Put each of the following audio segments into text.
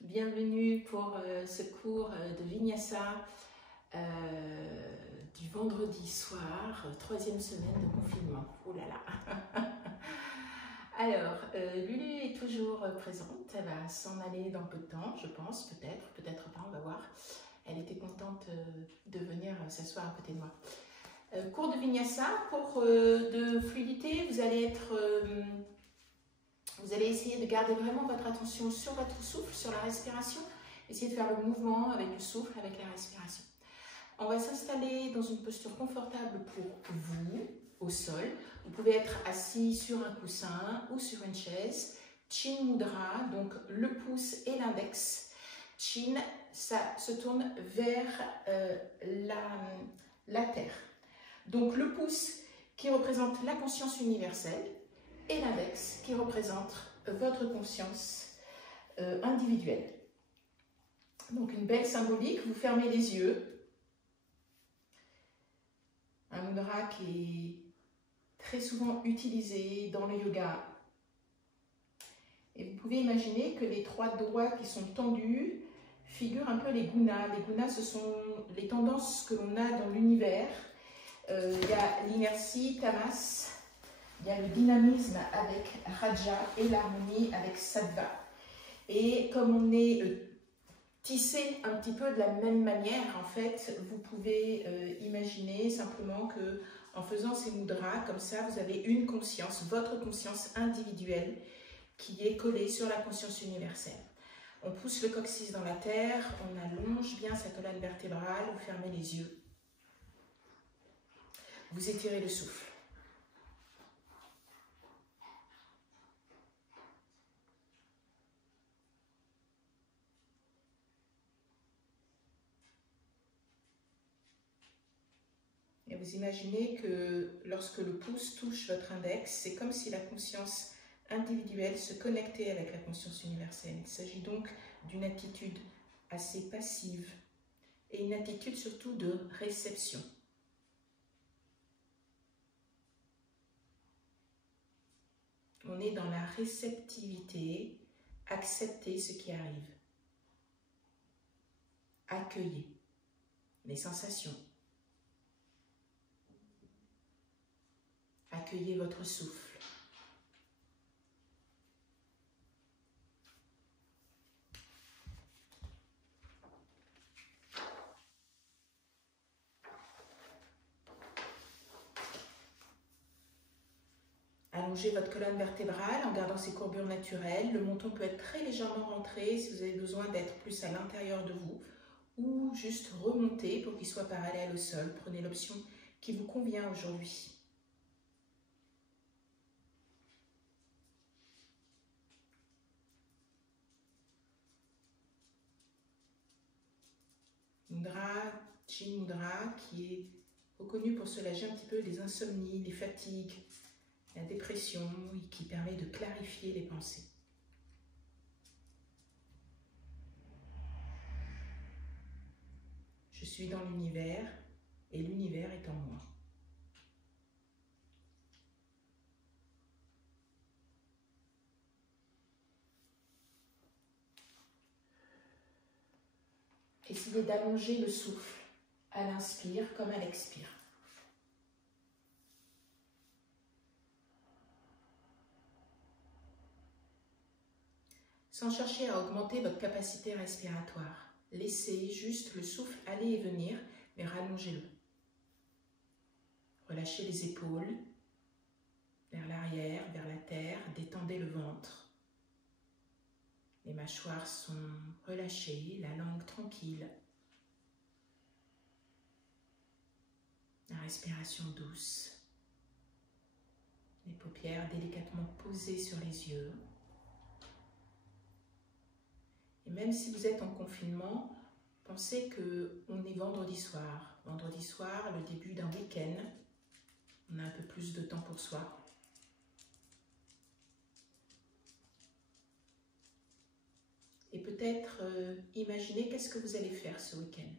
Bienvenue pour ce cours de Vinyasa du vendredi soir, troisième semaine de confinement. Oh là là. Alors, Lulu est toujours présente, elle va s'en aller dans peu de temps, je pense, peut-être pas, on va voir. Elle était contente de venir s'asseoir à côté de moi. Cours de Vinyasa, cours de fluidité, vous allez essayer de garder vraiment votre attention sur votre souffle, sur la respiration. Essayez de faire le mouvement avec le souffle, avec la respiration. On va s'installer dans une posture confortable pour vous, au sol. Vous pouvez être assis sur un coussin ou sur une chaise. Chin Mudra, donc le pouce et l'index. Chin, ça se tourne vers la terre. Donc le pouce qui représente la conscience universelle et l'index qui représente votre conscience individuelle. Donc une belle symbolique, vous fermez les yeux. Un mudra qui est très souvent utilisé dans le yoga. Et vous pouvez imaginer que les trois doigts qui sont tendus figurent un peu les gunas. Les gunas, ce sont les tendances que l'on a dans l'univers. Il y a l'inertie, tamas, il y a le dynamisme avec raja et l'harmonie avec sattva. Et comme on est tissé un petit peu de la même manière, en fait, vous pouvez imaginer simplement que en faisant ces mudras, comme ça, vous avez une conscience, votre conscience individuelle, qui est collée sur la conscience universelle. On pousse le coccyx dans la terre, on allonge bien sa colonne vertébrale, vous fermez les yeux. Vous étirez le souffle. Et vous imaginez que lorsque le pouce touche votre index, c'est comme si la conscience individuelle se connectait avec la conscience universelle. Il s'agit donc d'une attitude assez passive et une attitude surtout de réception. On est dans la réceptivité, accepter ce qui arrive. Accueillez les sensations. Accueillez votre souffle. Allongez votre colonne vertébrale en gardant ses courbures naturelles. Le menton peut être très légèrement rentré si vous avez besoin d'être plus à l'intérieur de vous ou juste remonter pour qu'il soit parallèle au sol. Prenez l'option qui vous convient aujourd'hui. Mudra, Chin Mudra, qui est reconnu pour soulager un petit peu les insomnies, les fatigues, la dépression, et qui permet de clarifier les pensées. Je suis dans l'univers et l'univers est en moi. Essayez d'allonger le souffle à l'inspire comme à l'expire. Sans chercher à augmenter votre capacité respiratoire. Laissez juste le souffle aller et venir, mais rallongez-le. Relâchez les épaules vers l'arrière, vers la terre, détendez le ventre. Les mâchoires sont relâchées, la langue tranquille. La respiration douce. Les paupières délicatement posées sur les yeux. Et même si vous êtes en confinement, pensez qu'on est vendredi soir. Vendredi soir, le début d'un week-end. On a un peu plus de temps pour soi. Et peut-être imaginez qu'est-ce que vous allez faire ce week-end.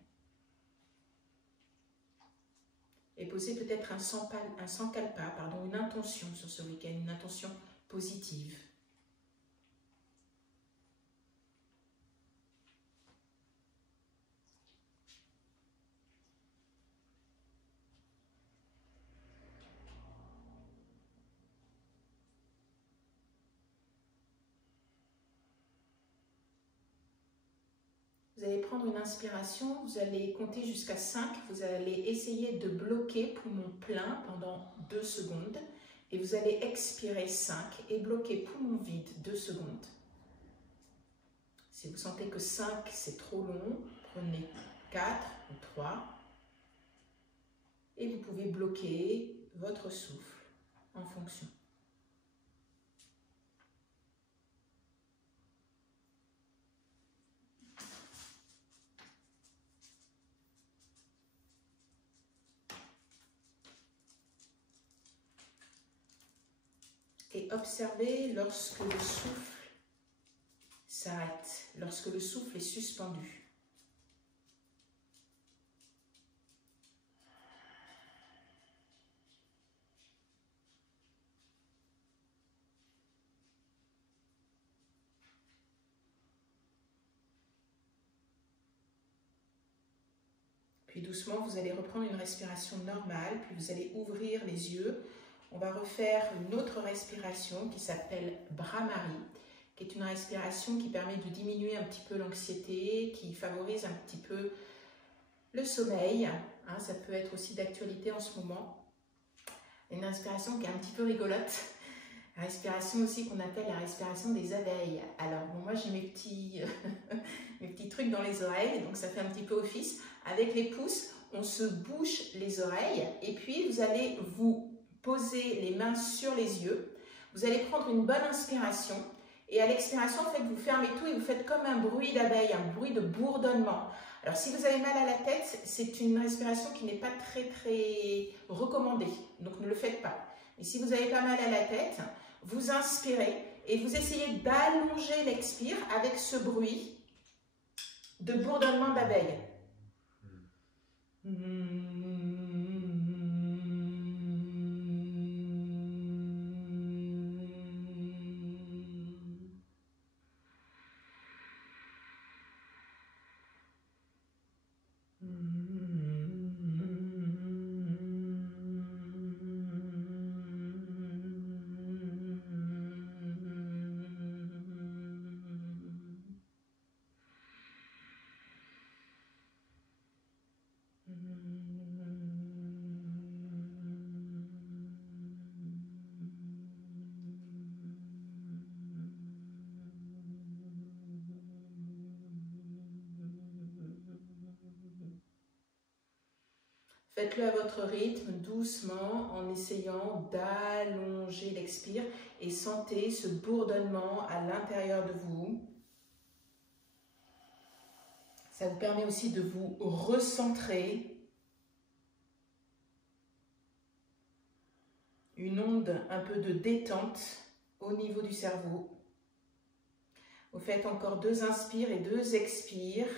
Et posez peut-être un sankalpa, une intention sur ce week-end, une intention positive. Vous allez prendre une inspiration, vous allez compter jusqu'à 5, vous allez essayer de bloquer poumon plein pendant 2 secondes et vous allez expirer 5 et bloquer poumon vide 2 secondes. Si vous sentez que 5 c'est trop long, prenez 4 ou 3 et vous pouvez bloquer votre souffle en fonction. Et observez lorsque le souffle s'arrête, lorsque le souffle est suspendu. Puis doucement, vous allez reprendre une respiration normale, puis vous allez ouvrir les yeux. On va refaire une autre respiration qui s'appelle Bhramari, qui est une respiration qui permet de diminuer un petit peu l'anxiété, qui favorise un petit peu le sommeil. Hein, ça peut être aussi d'actualité en ce moment. Une respiration qui est un petit peu rigolote. La respiration aussi qu'on appelle la respiration des abeilles. Alors, bon, moi j'ai mes petits trucs dans les oreilles, donc ça fait un petit peu office. Avec les pouces, on se bouche les oreilles et puis vous allez vous poser les mains sur les yeux. Vous allez prendre une bonne inspiration et à l'expiration, en fait, vous fermez tout et vous faites comme un bruit d'abeille, un bruit de bourdonnement. Alors, si vous avez mal à la tête, c'est une respiration qui n'est pas très recommandée, donc ne le faites pas. Et si vous avez pas mal à la tête, vous inspirez et vous essayez d'allonger l'expire avec ce bruit de bourdonnement d'abeille. Faites-le à votre rythme, doucement, en essayant d'allonger l'expire et sentez ce bourdonnement à l'intérieur de vous. Ça vous permet aussi de vous recentrer. Une onde un peu de détente au niveau du cerveau. Vous faites encore 2 inspires et 2 expires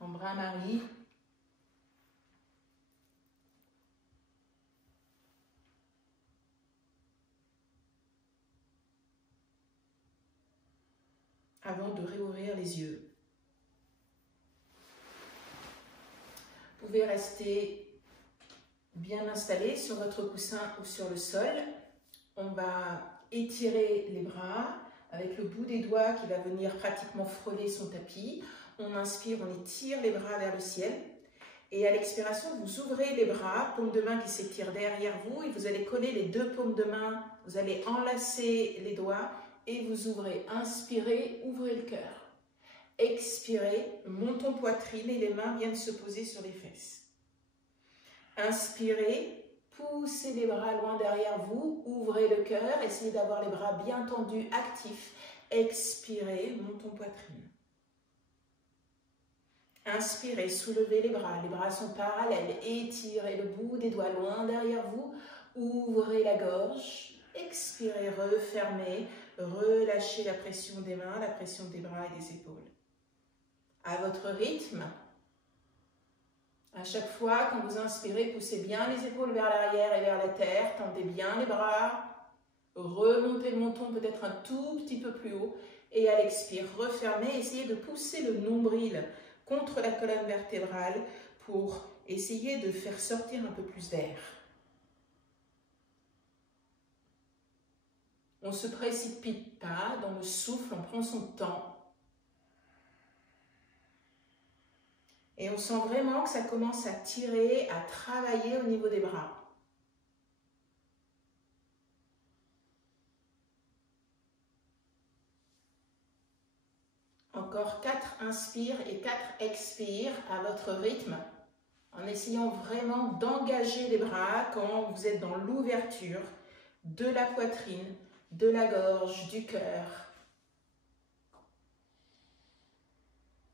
en Bhramari. Avant de réouvrir les yeux. Vous pouvez rester bien installé sur votre coussin ou sur le sol. On va étirer les bras avec le bout des doigts qui va venir pratiquement frôler son tapis. On inspire, on étire les bras vers le ciel. Et à l'expiration, vous ouvrez les bras, paume de main qui s'étire derrière vous et vous allez coller les 2 paumes de main. Vous allez enlacer les doigts et vous ouvrez. Inspirez, ouvrez le cœur. Expirez, montons poitrine et les mains viennent se poser sur les fesses. Inspirez, poussez les bras loin derrière vous, ouvrez le cœur, essayez d'avoir les bras bien tendus, actifs. Expirez, montons poitrine. Inspirez, soulevez les bras sont parallèles, étirez le bout des doigts loin derrière vous, ouvrez la gorge, expirez, refermez, relâchez la pression des mains, la pression des bras et des épaules. À votre rythme, à chaque fois quand vous inspirez, poussez bien les épaules vers l'arrière et vers la terre, tendez bien les bras, remontez le menton peut-être un tout petit peu plus haut et à l'expire, refermez, essayez de pousser le nombril contre la colonne vertébrale pour essayer de faire sortir un peu plus d'air. On ne se précipite pas dans le souffle, on prend son temps. Et on sent vraiment que ça commence à tirer, à travailler au niveau des bras. Encore 4 inspires et 4 expires à votre rythme, en essayant vraiment d'engager les bras quand vous êtes dans l'ouverture de la poitrine, de la gorge, du cœur.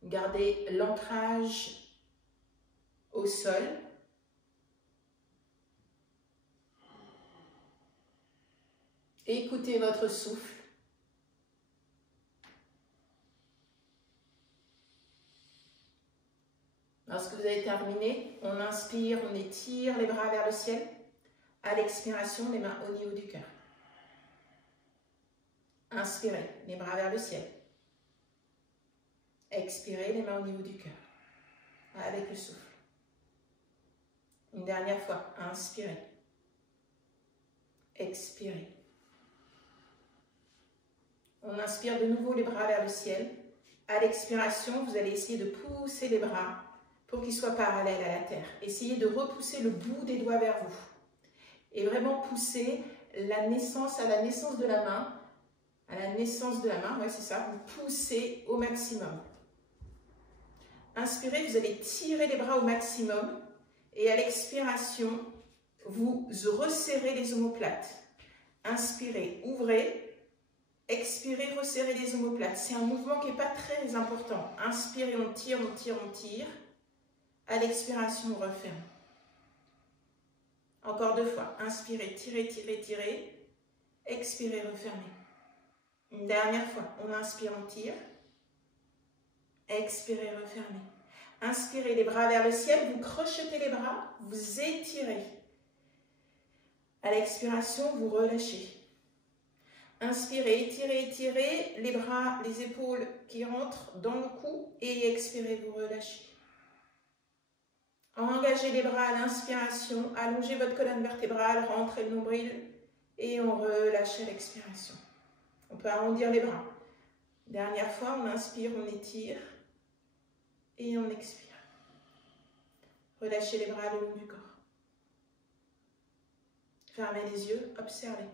Gardez l'ancrage au sol. Écoutez votre souffle. Lorsque vous avez terminé, on inspire, on étire les bras vers le ciel. À l'expiration, les mains au niveau du cœur. Inspirez, les bras vers le ciel. Expirez, les mains au niveau du cœur. Avec le souffle. Une dernière fois, inspirez. Expirez. On inspire de nouveau les bras vers le ciel. À l'expiration, vous allez essayer de pousser les bras pour qu'ils soient parallèles à la terre. Essayez de repousser le bout des doigts vers vous. Et vraiment pousser la naissance à la naissance de la main. À la naissance de la main, ouais, c'est ça. Vous poussez au maximum. Inspirez, vous allez tirer les bras au maximum. Et à l'expiration, vous resserrez les omoplates. Inspirez, ouvrez. Expirez, resserrez les omoplates. C'est un mouvement qui n'est pas très important. Inspirez, on tire, on tire, on tire. À l'expiration, on referme. Encore 2 fois. Inspirez, tirez, tirez, tirez. Expirez, refermez. Une dernière fois. On inspire, on tire. Expirez, refermez. Inspirez les bras vers le ciel. Vous crochetez les bras. Vous étirez. À l'expiration, vous relâchez. Inspirez, étirez, étirez. Les bras, les épaules qui rentrent dans le cou. Et expirez, vous relâchez. Engagez les bras à l'inspiration, allongez votre colonne vertébrale, rentrez le nombril et on relâche à l'expiration. On peut arrondir les bras. Dernière fois, on inspire, on étire et on expire. Relâchez les bras le long du corps. Fermez les yeux, observez.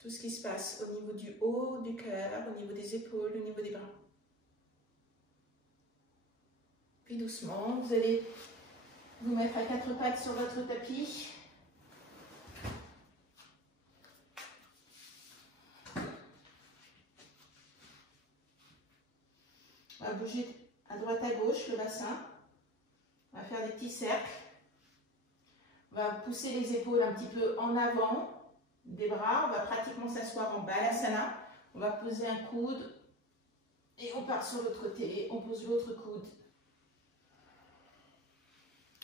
Tout ce qui se passe au niveau du haut, du cœur, au niveau des épaules, au niveau des bras. Puis doucement, vous allez vous mettre à 4 pattes sur votre tapis. On va bouger à droite à gauche le bassin. On va faire des petits cercles. On va pousser les épaules un petit peu en avant des bras. On va pratiquement s'asseoir en balasana. On va poser un coude et on part sur l'autre côté. On pose l'autre coude.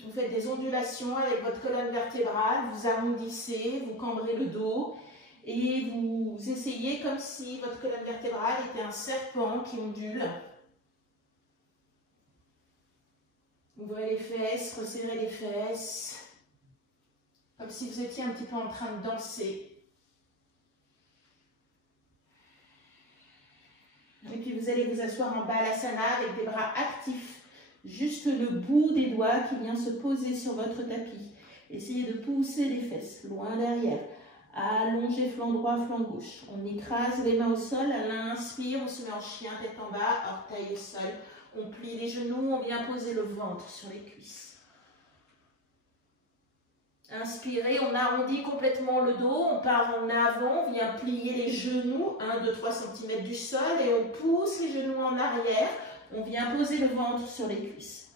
Vous faites des ondulations avec votre colonne vertébrale, vous arrondissez, vous cambrez le dos et vous essayez comme si votre colonne vertébrale était un serpent qui ondule. Ouvrez les fesses, resserrez les fesses, comme si vous étiez un petit peu en train de danser. Et puis vous allez vous asseoir en balasana avec des bras actifs. Juste le bout des doigts qui vient se poser sur votre tapis. Essayez de pousser les fesses loin derrière. Allongez flanc droit, flanc gauche. On écrase les mains au sol. À l'inspire, on se met en chien, tête en bas, orteil au sol. On plie les genoux, on vient poser le ventre sur les cuisses. Inspirez, on arrondit complètement le dos. On part en avant, on vient plier les genoux, 1, 2, 3 cm du sol. Et on pousse les genoux en arrière. On vient poser le ventre sur les cuisses.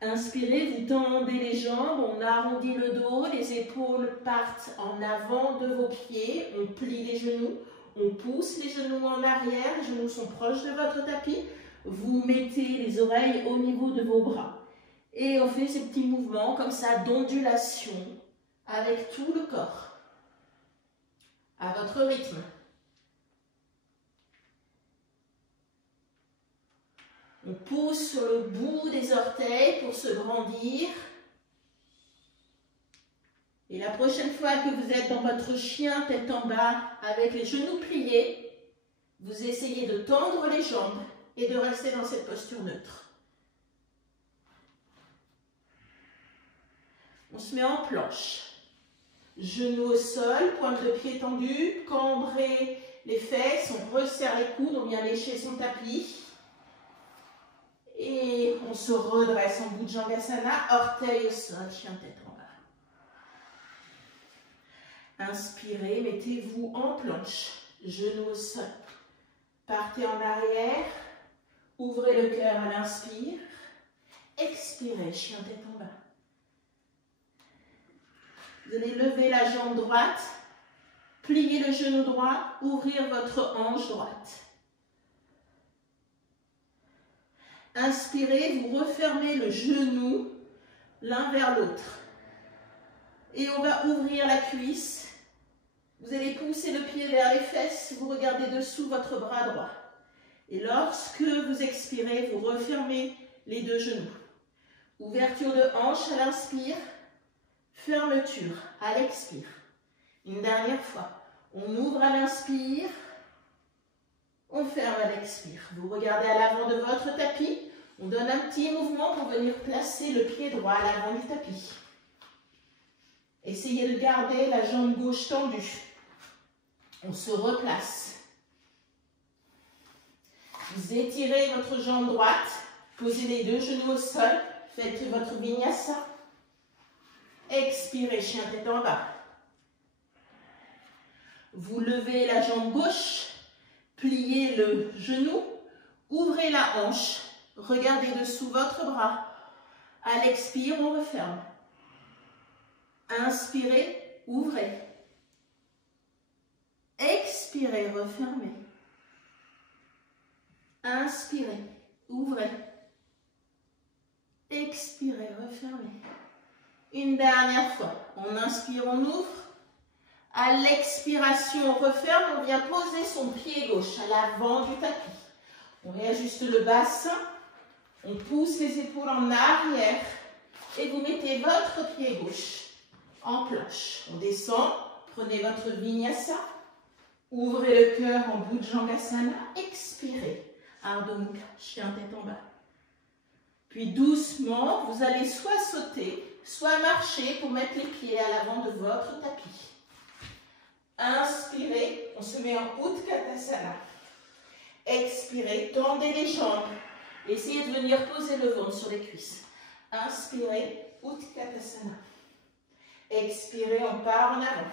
Inspirez, vous tendez les jambes, on arrondit le dos, les épaules partent en avant de vos pieds, on plie les genoux, on pousse les genoux en arrière, les genoux sont proches de votre tapis. Vous mettez les oreilles au niveau de vos bras. Et on fait ces petits mouvements comme ça d'ondulation avec tout le corps, à votre rythme. On pousse sur le bout des orteils pour se grandir. Et la prochaine fois que vous êtes dans votre chien tête en bas avec les genoux pliés, vous essayez de tendre les jambes et de rester dans cette posture neutre. On se met en planche. Genoux au sol, pointe de pied tendue, cambrez les fesses, on resserre les coudes, on vient lécher son tapis. Et on se redresse en Bhujangasana, orteil au sol, chien tête en bas. Inspirez, mettez-vous en planche, genoux au sol. Partez en arrière, ouvrez le cœur à l'inspire. Expirez, chien tête en bas. Vous allez lever la jambe droite, plier le genou droit, ouvrir votre hanche droite. Inspirez, vous refermez le genou l'un vers l'autre. Et on va ouvrir la cuisse. Vous allez pousser le pied vers les fesses, vous regardez dessous votre bras droit. Et lorsque vous expirez, vous refermez les deux genoux. Ouverture de hanche à l'inspire, fermeture à l'expire. Une dernière fois. On ouvre à l'inspire, on ferme à l'expire. Vous regardez à l'avant de votre tapis. On donne un petit mouvement pour venir placer le pied droit à l'avant du tapis. Essayez de garder la jambe gauche tendue. On se replace. Vous étirez votre jambe droite. Posez les deux genoux au sol. Faites votre vinyasa. Expirez, chien tête en bas. Vous levez la jambe gauche. Pliez le genou, ouvrez la hanche, regardez dessous votre bras. À l'expire, on referme. Inspirez, ouvrez. Expirez, refermez. Inspirez, ouvrez. Expirez, refermez. Une dernière fois. On inspire, on ouvre. À l'expiration, on referme, on vient poser son pied gauche à l'avant du tapis. On réajuste le bassin, on pousse les épaules en arrière et vous mettez votre pied gauche en planche. On descend, prenez votre vinyasa, ouvrez le cœur en Bhujangasana, expirez, Ardha Mukha, chien tête en bas. Puis doucement, vous allez soit sauter, soit marcher pour mettre les pieds à l'avant de votre tapis. Inspirez, on se met en Utkatasana. Expirez, tendez les jambes. Essayez de venir poser le ventre sur les cuisses. Inspirez, Utkatasana. Expirez, on part en avant.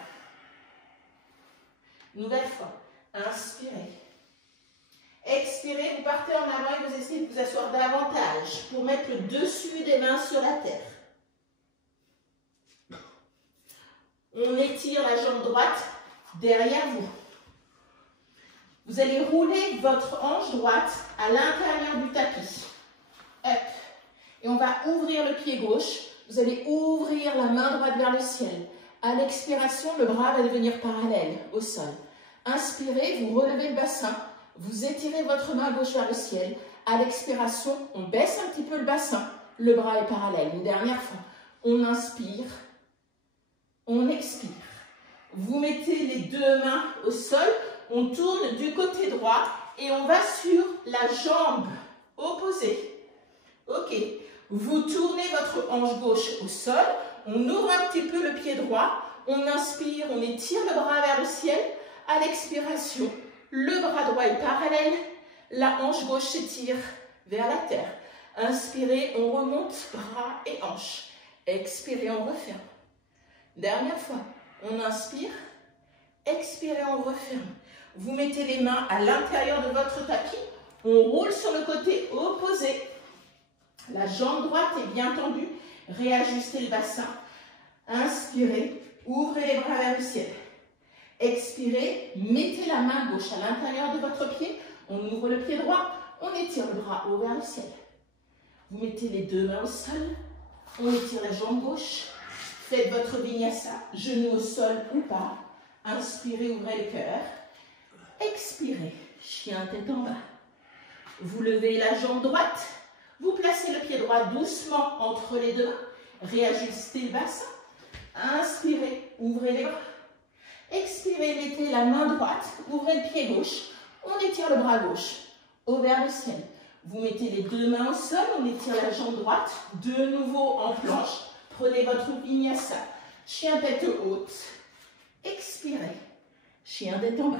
Nouvelle fois. Inspirez. Expirez, vous partez en avant et vous essayez de vous asseoir davantage pour mettre le dessus des mains sur la terre. On étire la jambe droite derrière vous. Vous allez rouler votre hanche droite à l'intérieur du tapis. Up. Et on va ouvrir le pied gauche. Vous allez ouvrir la main droite vers le ciel. À l'expiration, le bras va devenir parallèle au sol. Inspirez, vous relevez le bassin. Vous étirez votre main gauche vers le ciel. À l'expiration, on baisse un petit peu le bassin. Le bras est parallèle. Une dernière fois. On inspire. On expire. Vous mettez les deux mains au sol. On tourne du côté droit et on va sur la jambe opposée. Ok. Vous tournez votre hanche gauche au sol. On ouvre un petit peu le pied droit. On inspire, on étire le bras vers le ciel. À l'expiration, le bras droit est parallèle. La hanche gauche s'étire vers la terre. Inspirez, on remonte bras et hanche. Expirez, on referme. Dernière fois. On inspire. Expirez, on referme. Vous mettez les mains à l'intérieur de votre tapis. On roule sur le côté opposé. La jambe droite est bien tendue. Réajustez le bassin. Inspirez. Ouvrez les bras vers le ciel. Expirez. Mettez la main gauche à l'intérieur de votre pied. On ouvre le pied droit. On étire le bras haut vers le ciel. Vous mettez les deux mains au sol. On étire la jambe gauche. Faites votre vinyasa. Genou au sol ou pas. Inspirez, ouvrez le cœur. Expirez. Chien tête en bas. Vous levez la jambe droite. Vous placez le pied droit doucement entre les deux mains. Réajustez le bassin. Inspirez. Ouvrez les bras. Expirez. Mettez la main droite. Ouvrez le pied gauche. On étire le bras gauche. haut vers le ciel. Vous mettez les deux mains au sol, on étire la jambe droite, de nouveau en planche. Prenez votre vinyasa. Chien tête haute. Expirez. Chien tête en bas.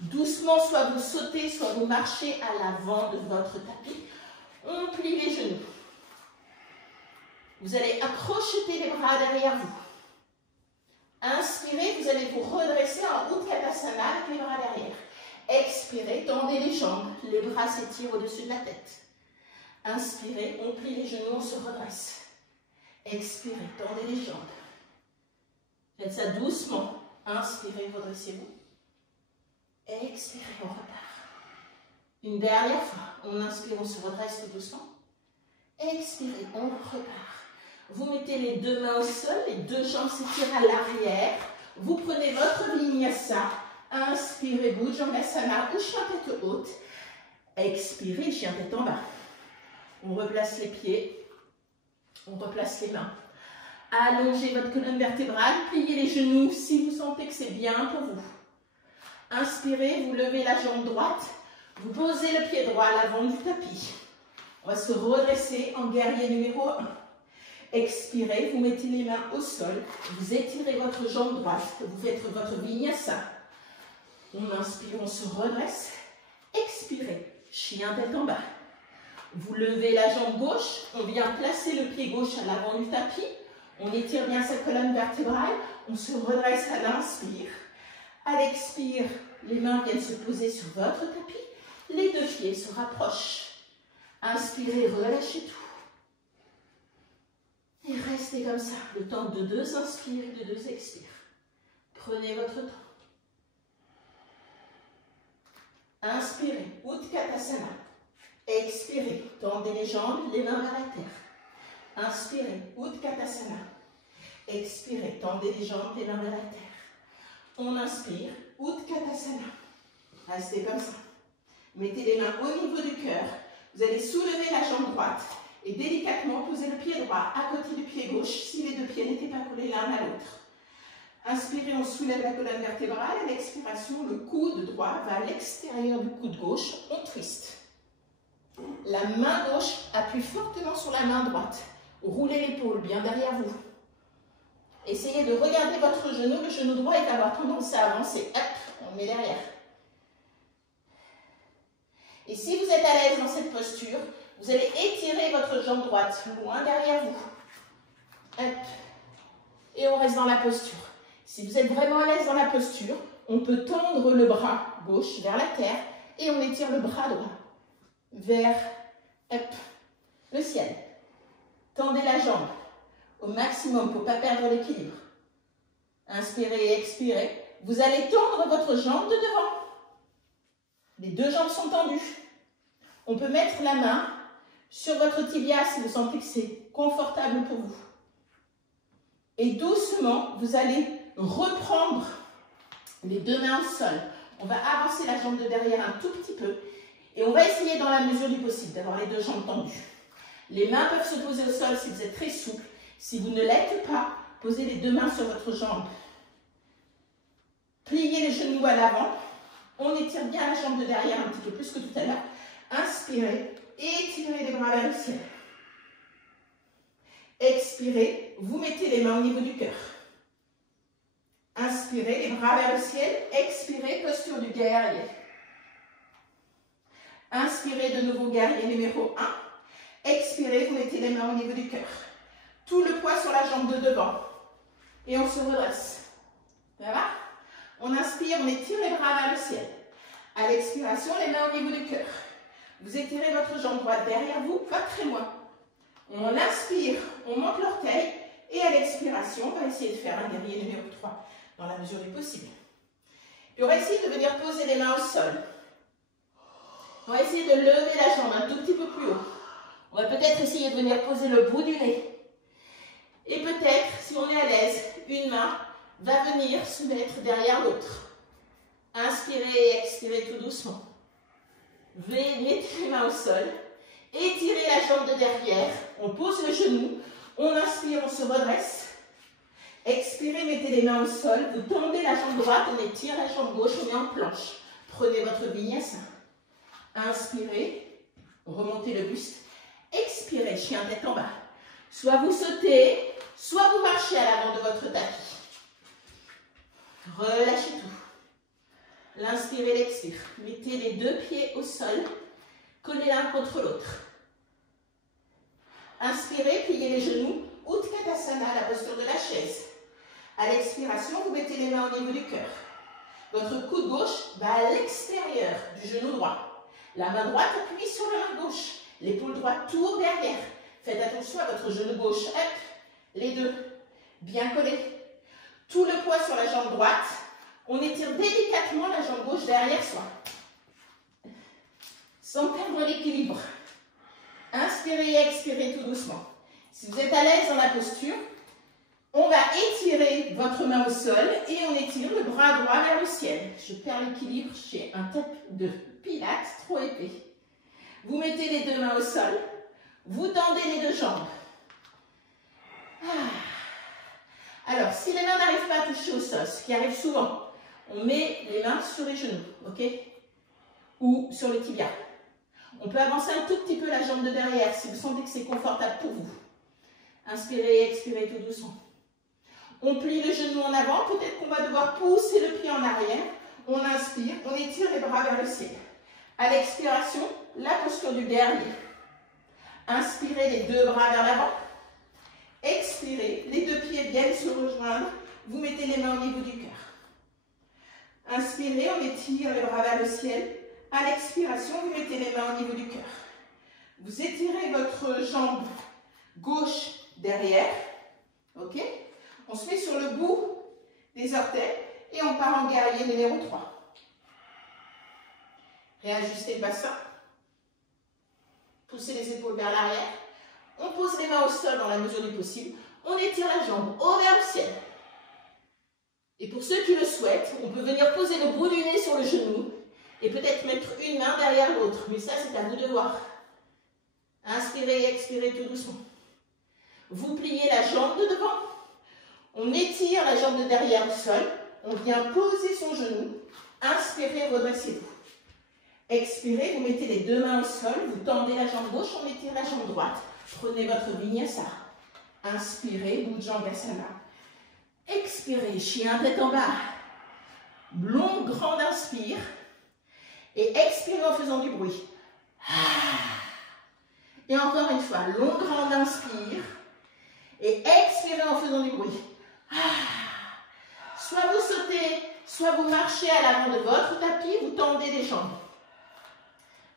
Doucement, soit vous sautez, soit vous marchez à l'avant de votre tapis. On plie les genoux. Vous allez accrocheter les bras derrière vous. Inspirez, vous allez vous redresser en Utkatasana avec les bras derrière. Expirez, tendez les jambes, les bras s'étirent au-dessus de la tête. Inspirez, on plie les genoux, on se redresse. Expirez, tendez les jambes. Faites ça doucement. Inspirez, redressez-vous. Expirez, on repart. Une dernière fois. On inspire, on se redresse tout doucement. Expirez, on repart. Vous mettez les deux mains au sol, les deux jambes s'étirent à l'arrière. Vous prenez votre vinyasa. Inspirez, Bhujangasana ou chien tête haute. Expirez, chien tête en bas. On replace les pieds. On replace les mains. Allongez votre colonne vertébrale. Pliez les genoux si vous sentez que c'est bien pour vous. Inspirez, vous levez la jambe droite. Vous posez le pied droit à l'avant du tapis. On va se redresser en guerrier numéro 1. Expirez, vous mettez les mains au sol. Vous étirez votre jambe droite. Vous faites votre vinyasa. On inspire, on se redresse. Expirez, chien tête en bas. Vous levez la jambe gauche. On vient placer le pied gauche à l'avant du tapis. On étire bien cette colonne vertébrale. On se redresse à l'inspire. À l'expire, les mains viennent se poser sur votre tapis. Les deux pieds se rapprochent. Inspirez, relâchez tout. Et restez comme ça, le temps de 2 inspires et de 2 expires. Prenez votre temps. Inspirez, Utkatasana. Expirez, tendez les jambes, les mains vers la terre. Inspirez, Utkatasana. Expirez, tendez les jambes, les mains vers la terre. On inspire, Utkatasana. Restez comme ça. Mettez les mains au niveau du cœur. Vous allez soulever la jambe droite et délicatement poser le pied droit à côté du pied gauche si les deux pieds n'étaient pas collés l'un à l'autre. Inspirez, on soulève la colonne vertébrale. À l'expiration, le coude droit va à l'extérieur du coude gauche. On twist. La main gauche appuie fortement sur la main droite. Roulez l'épaule bien derrière vous. Essayez de regarder votre genou. Le genou droit il va avoir tendance à avancer. Hop, on met derrière. Et si vous êtes à l'aise dans cette posture, vous allez étirer votre jambe droite loin derrière vous. Hop. Et on reste dans la posture. Si vous êtes vraiment à l'aise dans la posture, on peut tendre le bras gauche vers la terre et on étire le bras droit vers le ciel. Tendez la jambe au maximum pour ne pas perdre l'équilibre. Inspirez et expirez. Vous allez tendre votre jambe de devant. Les deux jambes sont tendues. On peut mettre la main sur votre tibia si vous sentez que c'est confortable pour vous. Et doucement, vous allez reprendre les deux mains au sol. On va avancer la jambe de derrière un tout petit peu. Et on va essayer dans la mesure du possible d'avoir les deux jambes tendues. Les mains peuvent se poser au sol si vous êtes très souple. Si vous ne l'êtes pas, posez les deux mains sur votre jambe. Pliez les genoux à l'avant. On étire bien la jambe de derrière un petit peu plus que tout à l'heure. Inspirez, étirez les bras vers le ciel. Expirez, vous mettez les mains au niveau du cœur. Inspirez, les bras vers le ciel. Expirez, posture du guerrier. Inspirez de nouveau, guerrier numéro 1. Expirez, vous mettez les mains au niveau du cœur. Tout le poids sur la jambe de devant. Et on se redresse. Ça va? On inspire, on étire les bras vers le ciel. À l'expiration, les mains au niveau du cœur. Vous étirez votre jambe droite derrière vous, pas très loin. On inspire, on monte l'orteil. Et à l'expiration, on va essayer de faire un guerrier numéro 3 dans la mesure du possible. Puis on va essayer de venir poser les mains au sol. On va essayer de lever la jambe un tout petit peu plus haut. On va peut-être essayer de venir poser le bout du nez. Et peut-être, si on est à l'aise, une main va venir se mettre derrière l'autre. Inspirez et expirez tout doucement. Mettez les mains au sol. Étirez la jambe de derrière. On pose le genou. On inspire, on se redresse. Expirez, mettez les mains au sol. Vous tendez la jambe droite. On étire la jambe gauche. On est en planche. Prenez votre vinyasa. Inspirez, remontez le buste. Expirez, chien tête en bas. Soit vous sautez, soit vous marchez à l'avant de votre tapis. Relâchez tout. L'inspire et l'expire. Mettez les deux pieds au sol, collés l'un contre l'autre. Inspirez, pliez les genoux, Utkatasana, la posture de la chaise. À l'expiration, vous mettez les mains au niveau du cœur. Votre coude gauche va à l'extérieur du genou droit. La main droite appuie sur la main gauche. L'épaule droite tourne derrière. Faites attention à votre genou gauche. Hop, les deux, bien collés. Tout le poids sur la jambe droite. On étire délicatement la jambe gauche derrière soi. Sans perdre l'équilibre. Inspirez et expirez tout doucement. Si vous êtes à l'aise dans la posture, on va étirer votre main au sol et on étire le bras droit vers le ciel. Je perds l'équilibre chez un tapis de pilates trop épais. Vous mettez les deux mains au sol. Vous tendez les deux jambes. Alors, si les mains n'arrivent pas à toucher au sol, ce qui arrive souvent, on met les mains sur les genoux, ok? Ou sur le tibia. On peut avancer un tout petit peu la jambe de derrière si vous sentez que c'est confortable pour vous. Inspirez et expirez tout doucement. On plie le genou en avant, peut-être qu'on va devoir pousser le pied en arrière. On inspire, on étire les bras vers le ciel. À l'expiration, la posture du guerrier. Inspirez les deux bras vers l'avant. Expirez, les deux pieds viennent se rejoindre. Vous mettez les mains au niveau du cœur. Inspirez, on étire les bras vers le ciel. À l'expiration, vous mettez les mains au niveau du cœur. Vous étirez votre jambe gauche derrière. Ok? On se met sur le bout des orteils et on part en guerrier numéro 3. Réajustez le bassin. Poussez les épaules vers l'arrière. On pose les mains au sol dans la mesure du possible. On étire la jambe haut vers le ciel. Et pour ceux qui le souhaitent, on peut venir poser le bout du nez sur le genou et peut-être mettre une main derrière l'autre. Mais ça, c'est à vous de voir. Inspirez et expirez tout doucement. Vous pliez la jambe de devant. On étire la jambe de derrière au sol. On vient poser son genou. Inspirez, redressez-vous. Expirez, vous mettez les deux mains au sol. Vous tendez la jambe gauche, on étire la jambe droite. Prenez votre vinyasa. Inspirez, Bhujangasana. Expirez, chien tête en bas. Long, grande inspire. Et expirez en faisant du bruit. Et encore une fois, long, grande inspire. Et expirez en faisant du bruit. Soit vous sautez, soit vous marchez à l'avant de votre tapis, vous tendez les jambes.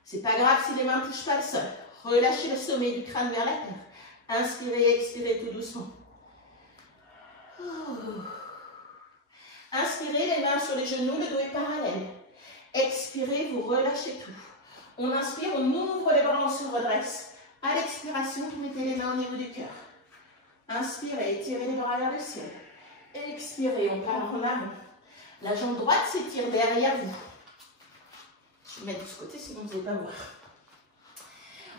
C'est pas grave si les mains ne touchent pas le sol. Relâchez le sommet du crâne vers la terre. Inspirez et expirez tout doucement. Inspirez, les mains sur les genoux, le dos est parallèle. Expirez, vous relâchez tout. On inspire, on ouvre les bras, on se redresse. À l'expiration, vous mettez les mains au niveau du cœur. Inspirez, étirez les bras vers le ciel. Expirez, on part en avant. La jambe droite s'étire derrière vous. Je vais mettre de ce côté, sinon vous n'allez pas voir.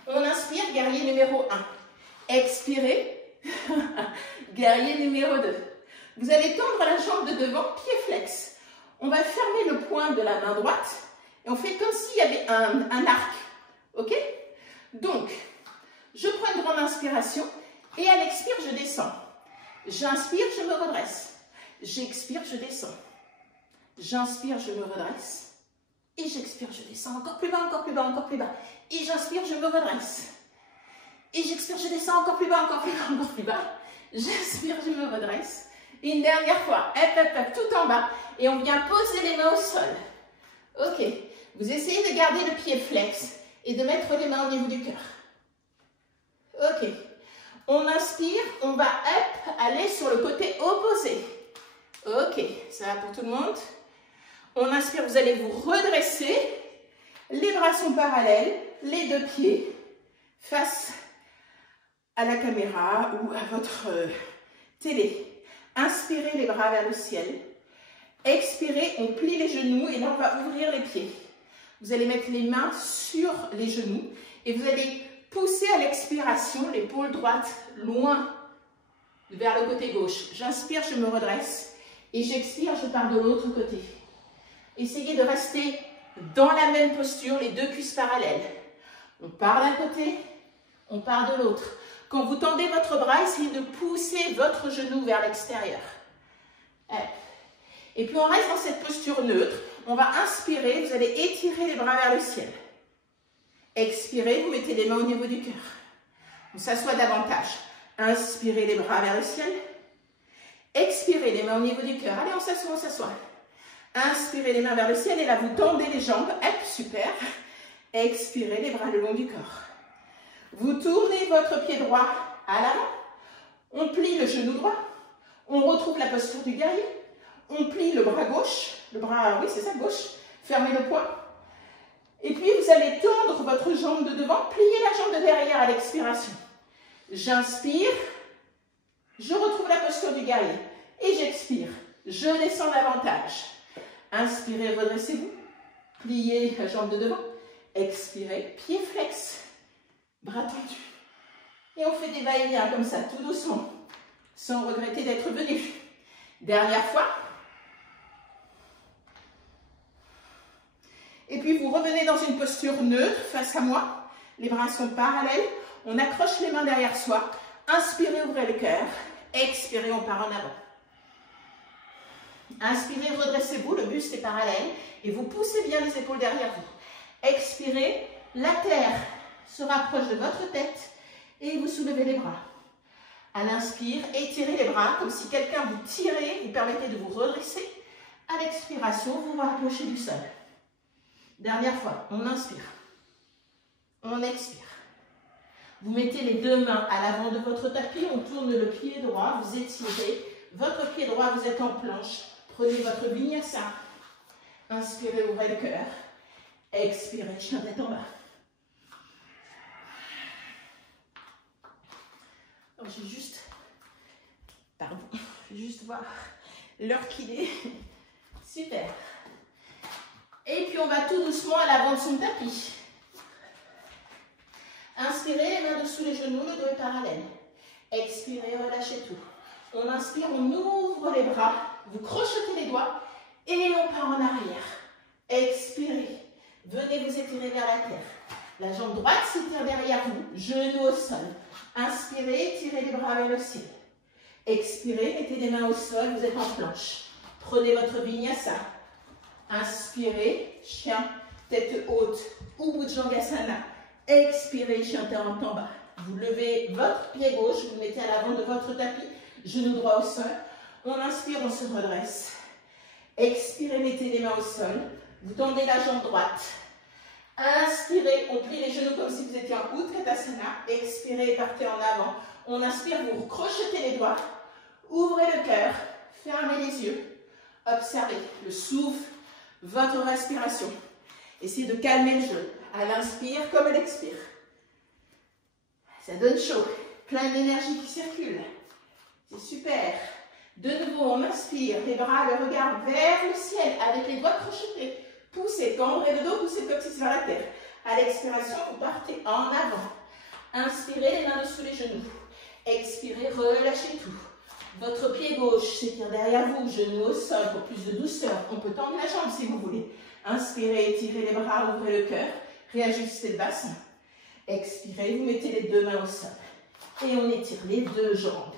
On inspire, guerrier numéro 1. Expirez, guerrier numéro 2. Vous allez tendre la jambe de devant, pied flex. On va fermer le poing de la main droite et on fait comme s'il y avait un arc. Ok? Donc, je prends une grande inspiration et à l'expire, je descends. J'inspire, je me redresse. J'expire, je descends. J'inspire, je me redresse. Et j'expire, je descends encore plus bas, encore plus bas, encore plus bas. Et j'inspire, je me redresse. Et j'expire, je descends encore plus bas, encore plus bas, encore plus bas. J'inspire, je me redresse. Et une dernière fois, tout en bas. Et on vient poser les mains au sol. Ok. Vous essayez de garder le pied flex et de mettre les mains au niveau du cœur. Ok. On inspire, on va aller sur le côté opposé. Ok. Ça va pour tout le monde? On inspire, vous allez vous redresser. Les bras sont parallèles. Les deux pieds face à la caméra ou à votre télé. Inspirez les bras vers le ciel. Expirez, on plie les genoux et là on va ouvrir les pieds. Vous allez mettre les mains sur les genoux et vous allez pousser à l'expiration l'épaule droite loin vers le côté gauche. J'inspire, je me redresse et j'expire, je pars de l'autre côté. Essayez de rester Dans la même posture, les deux cuisses parallèles. On part d'un côté, on part de l'autre. Quand vous tendez votre bras, essayez de pousser votre genou vers l'extérieur. Et puis on reste dans cette posture neutre. On va inspirer, vous allez étirer les bras vers le ciel. Expirez, vous mettez les mains au niveau du cœur. On s'assoit davantage. Inspirez les bras vers le ciel. Expirez les mains au niveau du cœur. Allez, on s'assoit, on s'assoit. Inspirez les mains vers le ciel et là vous tendez les jambes. Hop, super. Expirez les bras le long du corps. Vous tournez votre pied droit à l'avant. On plie le genou droit. On retrouve la posture du guerrier. On plie le bras gauche. Le bras, oui c'est ça, gauche. Fermez le poing. Et puis vous allez tendre votre jambe de devant. Pliez la jambe de derrière à l'expiration. J'inspire. Je retrouve la posture du guerrier. Et j'expire. Je descends davantage. Inspirez, redressez-vous. Pliez la jambe de devant. Expirez, pied flex. Bras tendus. Et on fait des va-et-vient comme ça, tout doucement. Sans regretter d'être venu. Dernière fois. Et puis vous revenez dans une posture neutre face à moi. Les bras sont parallèles. On accroche les mains derrière soi. Inspirez, ouvrez le cœur. Expirez, on part en avant. Inspirez, redressez-vous, le buste est parallèle et vous poussez bien les épaules derrière vous. Expirez, la terre se rapproche de votre tête et vous soulevez les bras. À l'inspire, étirez les bras comme si quelqu'un vous tirait, vous permettez de vous redresser. À l'expiration, vous vous rapprochez du sol. Dernière fois, on inspire, on expire. Vous mettez les deux mains à l'avant de votre tapis, on tourne le pied droit, vous étirez. Votre pied droit, vous êtes en planche. Prenez votre vinyasa. Inspirez, ouvrez le cœur. Expirez, chien tête en bas. Alors, je vais juste voir l'heure qu'il est. Super. Et puis on va tout doucement à l'avant de son tapis. Inspirez, les mains dessous les genoux, le dos est parallèle. Expirez, relâchez tout. On inspire, on ouvre les bras, vous crochetez les doigts et on part en arrière. Expirez, venez vous étirer vers la terre. La jambe droite s'étire derrière vous, genou au sol. Inspirez, tirez les bras vers le ciel. Expirez, mettez les mains au sol, vous êtes en planche. Prenez votre vinyasa. Inspirez, chien, tête haute, Bhujangasana. Expirez, chien tête en bas. Vous levez votre pied gauche, vous le mettez à l'avant de votre tapis. Genou droit au sol. On inspire, on se redresse. Expirez, mettez les mains au sol. Vous tendez la jambe droite. Inspirez, on plie les genoux comme si vous étiez en Utkatasana. Expirez, partez en avant. On inspire, vous crochetez les doigts. Ouvrez le cœur. Fermez les yeux. Observez le souffle, votre respiration. Essayez de calmer le jeu. À l'inspire comme à l'expire. Ça donne chaud. Plein d'énergie qui circule. C'est super. De nouveau, on inspire, les bras, le regard vers le ciel, avec les doigts crochetés. Poussez, tendrez le dos, poussez le coccyx vers la terre. À l'expiration, vous partez en avant. Inspirez, les mains dessous les genoux. Expirez, relâchez tout. Votre pied gauche s'étire derrière vous, genou au sol pour plus de douceur. On peut tendre la jambe si vous voulez. Inspirez, étirez les bras, ouvrez le cœur. Réajustez le bassin. Expirez, vous mettez les deux mains au sol. Et on étire les deux jambes.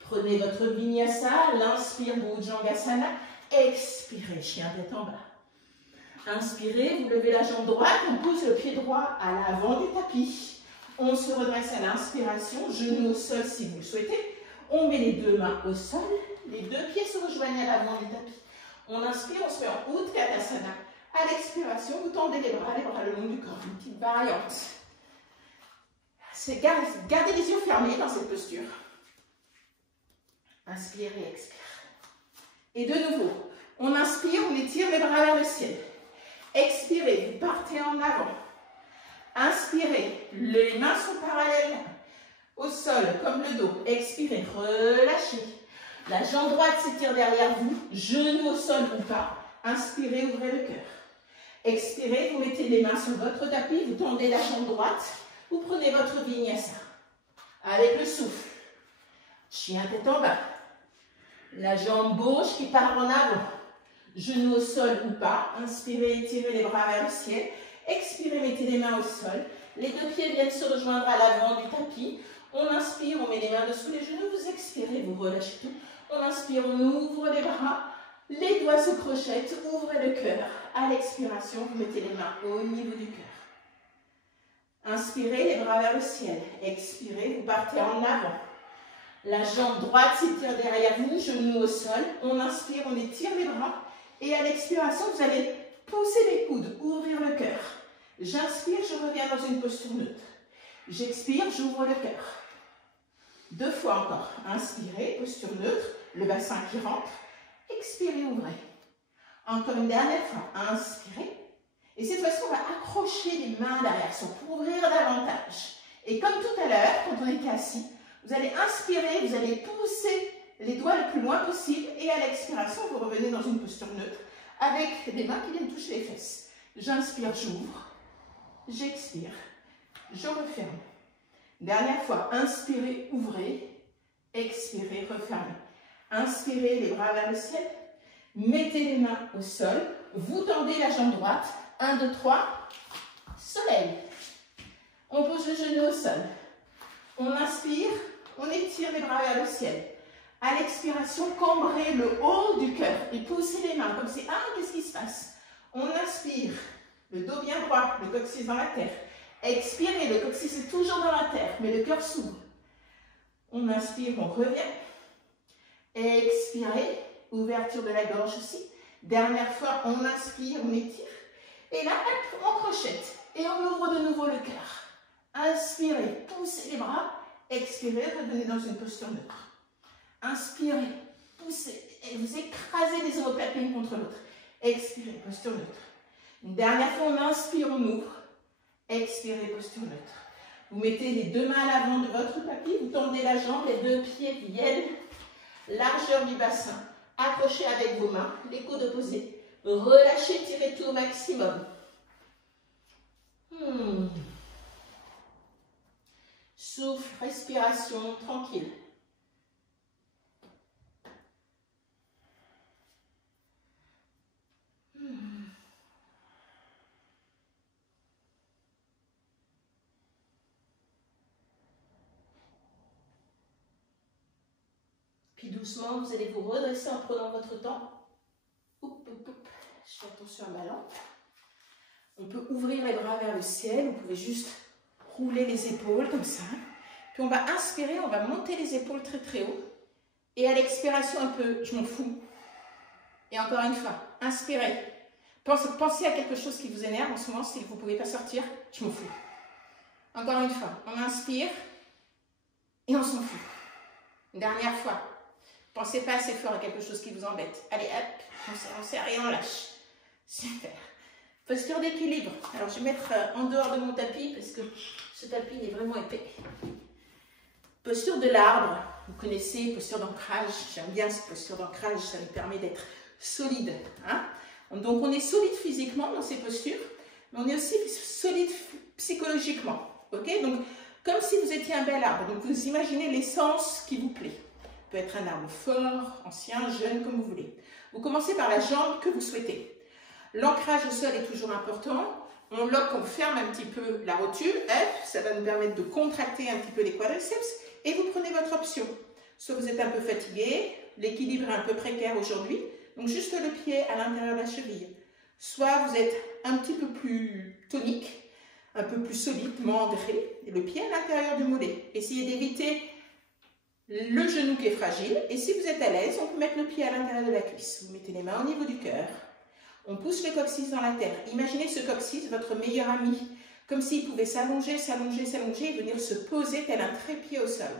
Prenez votre vinyasa, l'inspire, Bhujangasana. Expirez, chien tête en bas. Inspirez, vous levez la jambe droite, on pousse le pied droit à l'avant du tapis. On se redresse à l'inspiration, genou au sol si vous le souhaitez. On met les deux mains au sol, les deux pieds se rejoignent à l'avant du tapis. On inspire, on se met en Utkatasana. À l'expiration, vous tendez les bras le long du corps. Une petite variante. Gardez les yeux fermés dans cette posture. Inspire et expire. Et de nouveau, on inspire, on étire les bras vers le ciel. Expirez, vous partez en avant. Inspirez, les mains sont parallèles au sol, comme le dos. Expirez, relâchez. La jambe droite s'étire derrière vous, genou au sol ou pas. Inspirez, ouvrez le cœur. Expirez, vous mettez les mains sur votre tapis, vous tendez la jambe droite, vous prenez votre vinyasa. Avec le souffle. Chien tête en bas. La jambe gauche qui part en avant. Genoux au sol ou pas. Inspirez, étirez les bras vers le ciel. Expirez, mettez les mains au sol. Les deux pieds viennent se rejoindre à l'avant du tapis. On inspire, on met les mains dessous les genoux. Vous expirez, vous relâchez tout. On inspire, on ouvre les bras. Les doigts se crochettent, ouvrez le cœur. À l'expiration, vous mettez les mains au niveau du cœur. Inspirez, les bras vers le ciel. Expirez, vous partez en avant. La jambe droite s'étire derrière vous, genoux au sol. On inspire, on étire les bras. Et à l'expiration, vous allez pousser les coudes, ouvrir le cœur. J'inspire, je reviens dans une posture neutre. J'expire, j'ouvre le cœur. 2 fois encore. Inspirez, posture neutre, le bassin qui rentre. Expirez, ouvrez. Encore une dernière fois. Inspirez. Et cette fois-ci, on va accrocher les mains derrière son pour ouvrir davantage. Et comme tout à l'heure, quand on était assis, vous allez inspirer, vous allez pousser les doigts le plus loin possible. Et à l'expiration, vous revenez dans une posture neutre avec les mains qui viennent toucher les fesses. J'inspire, j'ouvre. J'expire. Je referme. Dernière fois. Inspirez, ouvrez. Expirez, refermez. Inspirez, les bras vers le ciel. Mettez les mains au sol. Vous tendez la jambe droite. 1, 2, 3. Soleil. On pose le genou au sol. On inspire. On étire les bras vers le ciel. À l'expiration, cambrez le haut du cœur et poussez les mains comme si, qu'est-ce qui se passe? On inspire. Le dos bien droit, le coccyx dans la terre. Expirez, le coccyx est toujours dans la terre, mais le cœur s'ouvre. On inspire, on revient. Expirez, ouverture de la gorge aussi. Dernière fois, on inspire, on étire. Et là, hop, on crochette. Et on ouvre de nouveau le cœur. Inspirez, poussez les bras. Expirez, revenez dans une posture neutre. Inspirez, poussez. Et vous écrasez les omoplates l'une contre l'autre. Expirez, posture neutre. Une dernière fois, on inspire, on ouvre. Expirez, posture neutre. Vous mettez les 2 mains à l'avant de votre tapis. Vous tendez la jambe, les 2 pieds viennent. Largeur du bassin. Accrochez avec vos mains, les coudes opposés. Relâchez, tirez tout au maximum. Souffle, respiration, tranquille. Puis doucement, vous allez vous redresser en prenant votre temps. Je fais attention à ma lampe. On peut ouvrir les bras vers le ciel. Vous pouvez juste rouler les épaules comme ça. Puis on va inspirer, on va monter les épaules très très haut. Et à l'expiration un peu, je m'en fous. Et encore une fois, inspirez. Pensez à quelque chose qui vous énerve en ce moment. Si vous ne pouvez pas sortir, je m'en fous. Encore une fois, on inspire et on s'en fout. Une dernière fois. Pensez pas assez fort à quelque chose qui vous embête. Allez, hop, on serre et on lâche. Super. Posture d'équilibre. Alors, je vais mettre en dehors de mon tapis parce que ce tapis est vraiment épais. Posture de l'arbre. Vous connaissez, posture d'ancrage. J'aime bien cette posture d'ancrage. Ça nous permet d'être solide. Hein? Donc, on est solide physiquement dans ces postures, mais on est aussi solide psychologiquement. Ok? Donc, comme si vous étiez un bel arbre. Donc, vous imaginez l'essence qui vous plaît. Ça peut être un arbre fort, ancien, jeune, comme vous voulez. Vous commencez par la jambe que vous souhaitez. L'ancrage au sol est toujours important. On lock, on ferme un petit peu la rotule. Ça va nous permettre de contracter un petit peu les quadriceps. Et vous prenez votre option. Soit vous êtes un peu fatigué, l'équilibre est un peu précaire aujourd'hui. Donc juste le pied à l'intérieur de la cheville. Soit vous êtes un petit peu plus tonique, un peu plus solidement ancré. Et le pied à l'intérieur du mollet. Essayez d'éviter le genou qui est fragile. Et si vous êtes à l'aise, on peut mettre le pied à l'intérieur de la cuisse. Vous mettez les mains au niveau du cœur. On pousse le coccyx dans la terre. Imaginez ce coccyx, votre meilleur ami, comme s'il pouvait s'allonger, s'allonger, s'allonger et venir se poser tel un trépied au sol.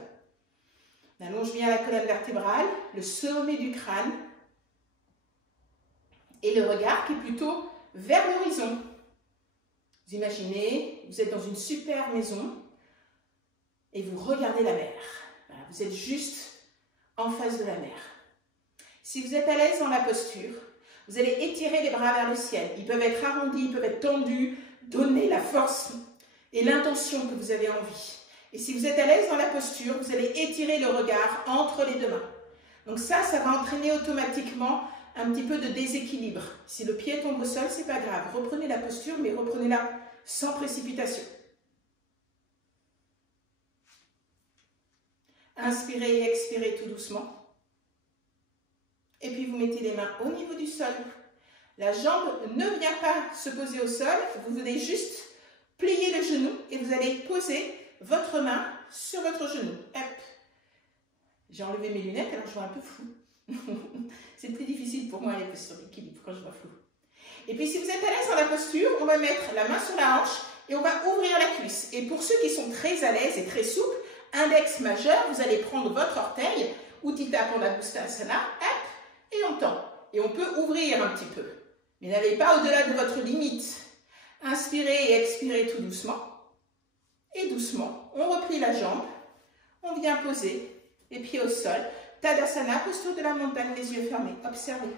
On allonge bien la colonne vertébrale, le sommet du crâne et le regard qui est plutôt vers l'horizon. Vous imaginez, vous êtes dans une super maison et vous regardez la mer. Voilà, vous êtes juste en face de la mer. Si vous êtes à l'aise dans la posture, vous allez étirer les bras vers le ciel. Ils peuvent être arrondis, ils peuvent être tendus. Donnez la force et l'intention que vous avez envie. Et si vous êtes à l'aise dans la posture, vous allez étirer le regard entre les 2 mains. Donc ça va entraîner automatiquement un petit peu de déséquilibre. Si le pied tombe au sol, c'est pas grave. Reprenez la posture, mais reprenez-la sans précipitation. Inspirez et expirez tout doucement. Et puis vous mettez les mains au niveau du sol. La jambe ne vient pas se poser au sol, vous venez juste plier le genou et vous allez poser votre main sur votre genou. Hop. J'ai enlevé mes lunettes, alors je vois un peu flou. C'est très difficile pour moi les postures d'équilibre quand je vois flou. Et puis si vous êtes à l'aise dans la posture, on va mettre la main sur la hanche et on va ouvrir la cuisse. Et pour ceux qui sont très à l'aise et très souples, index majeur, vous allez prendre votre orteil, Utthita Purnakusthasana, hop, et on tend. Et on peut ouvrir un petit peu. Mais n'allez pas au-delà de votre limite. Inspirez et expirez tout doucement. Et doucement, on replie la jambe. On vient poser les pieds au sol. Tadasana, posture de la montagne, les yeux fermés. Observez.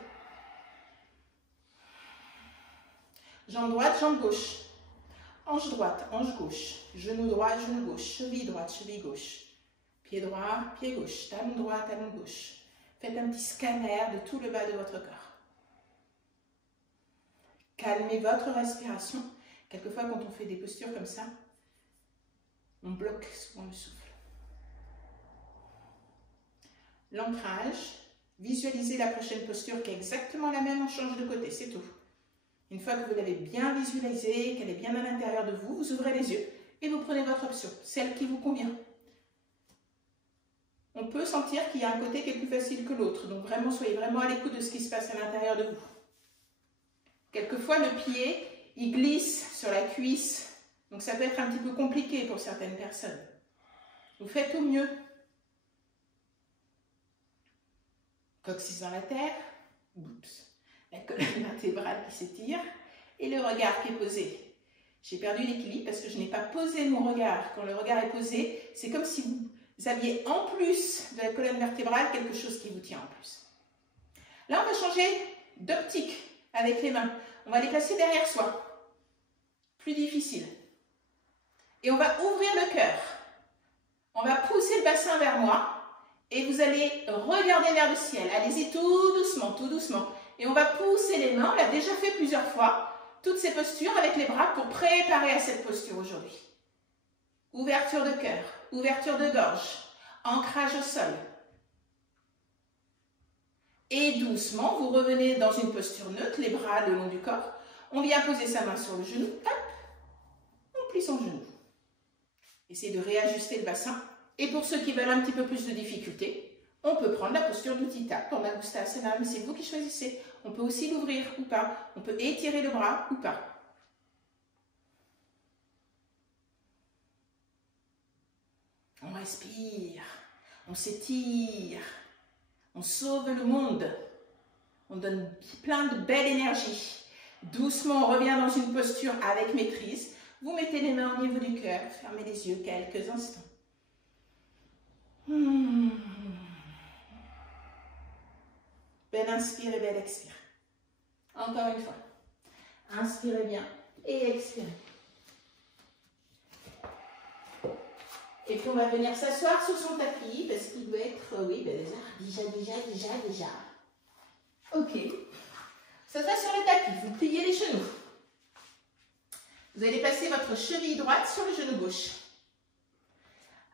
Jambe droite, jambe gauche. Hanche droite, hanche gauche. Genou droit, genou gauche. Cheville droite, cheville gauche. Pied droit, pied gauche. Talon droit, talon gauche. Faites un petit scanner de tout le bas de votre corps. Calmez votre respiration. Quelquefois, quand on fait des postures comme ça, on bloque souvent le souffle. L'ancrage, visualisez la prochaine posture qui est exactement la même, on change de côté, c'est tout. Une fois que vous l'avez bien visualisée, qu'elle est bien à l'intérieur de vous, vous ouvrez les yeux et vous prenez votre option, celle qui vous convient. On peut sentir qu'il y a un côté qui est plus facile que l'autre, donc vraiment, soyez vraiment à l'écoute de ce qui se passe à l'intérieur de vous. Quelquefois, le pied, il glisse sur la cuisse, donc ça peut être un petit peu compliqué pour certaines personnes. Vous faites au mieux. Coccyx dans la terre, oups, la colonne vertébrale qui s'étire et le regard qui est posé. J'ai perdu l'équilibre parce que je n'ai pas posé mon regard. Quand le regard est posé, c'est comme si vous aviez en plus de la colonne vertébrale quelque chose qui vous tient en plus. Là, on va changer d'optique avec les mains. On va les placer derrière soi. Plus difficile. Et on va ouvrir le cœur. On va pousser le bassin vers moi. Et vous allez regarder vers le ciel. Allez-y tout doucement, tout doucement. Et on va pousser les mains. On l'a déjà fait plusieurs fois. Toutes ces postures avec les bras pour préparer à cette posture aujourd'hui. Ouverture de cœur, ouverture de gorge, ancrage au sol. Et doucement, vous revenez dans une posture neutre, les bras le long du corps. On vient poser sa main sur le genou. Hop, on plie son genou. Essayez de réajuster le bassin. Et pour ceux qui veulent un petit peu plus de difficulté, on peut prendre la posture d'Utthita Purnakusthasana, mais c'est vous qui choisissez. On peut aussi l'ouvrir ou pas. On peut étirer le bras ou pas. On respire, on s'étire, on sauve le monde. On donne plein de belle énergie. Doucement, on revient dans une posture avec maîtrise. Vous mettez les mains au niveau du cœur, fermez les yeux quelques instants. Belle inspire et belle expire. Encore une fois. Inspirez bien et expirez. Et puis on va venir s'asseoir sur son tapis parce qu'il doit être, oui, ben déjà. Ok. S'asseoir sur le tapis, vous pliez les genoux. Vous allez placer votre cheville droite sur le genou gauche.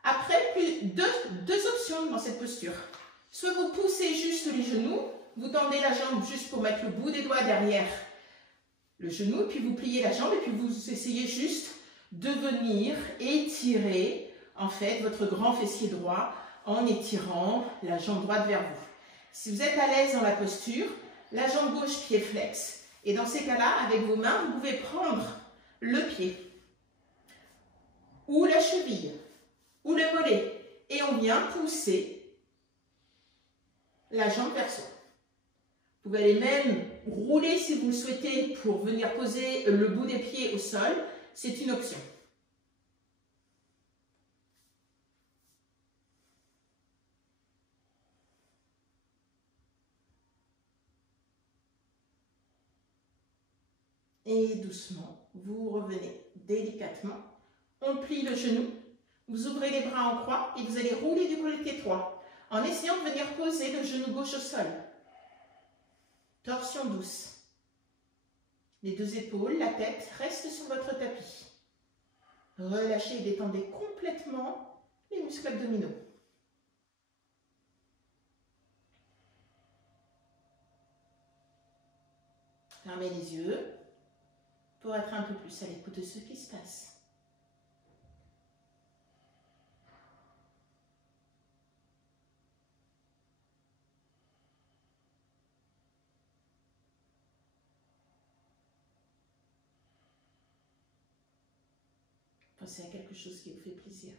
Après, deux options dans cette posture. Soit vous poussez juste les genoux, vous tendez la jambe juste pour mettre le bout des doigts derrière le genou, puis vous pliez la jambe et puis vous essayez juste de venir étirer en fait votre grand fessier droit en étirant la jambe droite vers vous. Si vous êtes à l'aise dans la posture, la jambe gauche pied flex. Et dans ces cas-là, avec vos mains, vous pouvez prendre le pied ou la cheville ou le mollet et on vient pousser la jambe vers soi. Vous allez même rouler si vous le souhaitez pour venir poser le bout des pieds au sol. C'est une option. Et doucement, vous revenez délicatement. On plie le genou, vous ouvrez les bras en croix et vous allez rouler du côté étroit en essayant de venir poser le genou gauche au sol. Torsion douce. Les deux épaules, la tête restent sur votre tapis. Relâchez et détendez complètement les muscles abdominaux. Fermez les yeux pour être un peu plus à l'écoute de ce qui se passe. Pensez à quelque chose qui vous fait plaisir.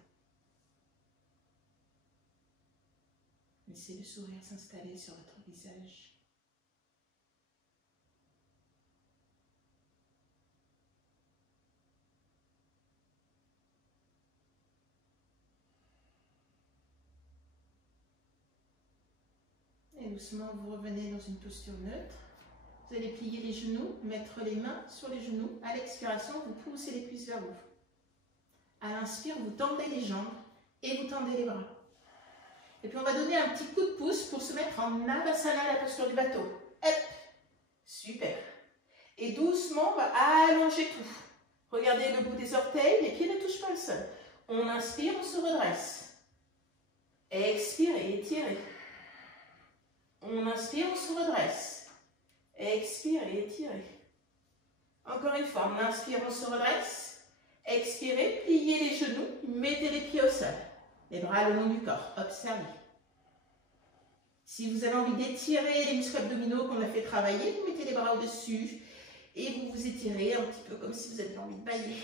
Laissez le sourire s'installer sur votre visage. Et doucement, vous revenez dans une posture neutre. Vous allez plier les genoux, mettre les mains sur les genoux. À l'expiration, vous poussez les cuisses vers vous. À l'inspire, vous tendez les jambes et vous tendez les bras. Et puis on va donner un petit coup de pouce pour se mettre en Navasana, la posture du bateau. Hop, super. Et doucement, on va allonger tout. Regardez le bout des orteils, les pieds ne touchent pas le sol. On inspire, on se redresse. Expirez, étirez. On inspire, on se redresse. Expirez, étirez. Encore une fois, on inspire, on se redresse. Expirez, pliez les genoux, mettez les pieds au sol. Les bras le long du corps, observez. Si vous avez envie d'étirer les muscles abdominaux qu'on a fait travailler, vous mettez les bras au-dessus et vous vous étirez un petit peu comme si vous aviez envie de bailler.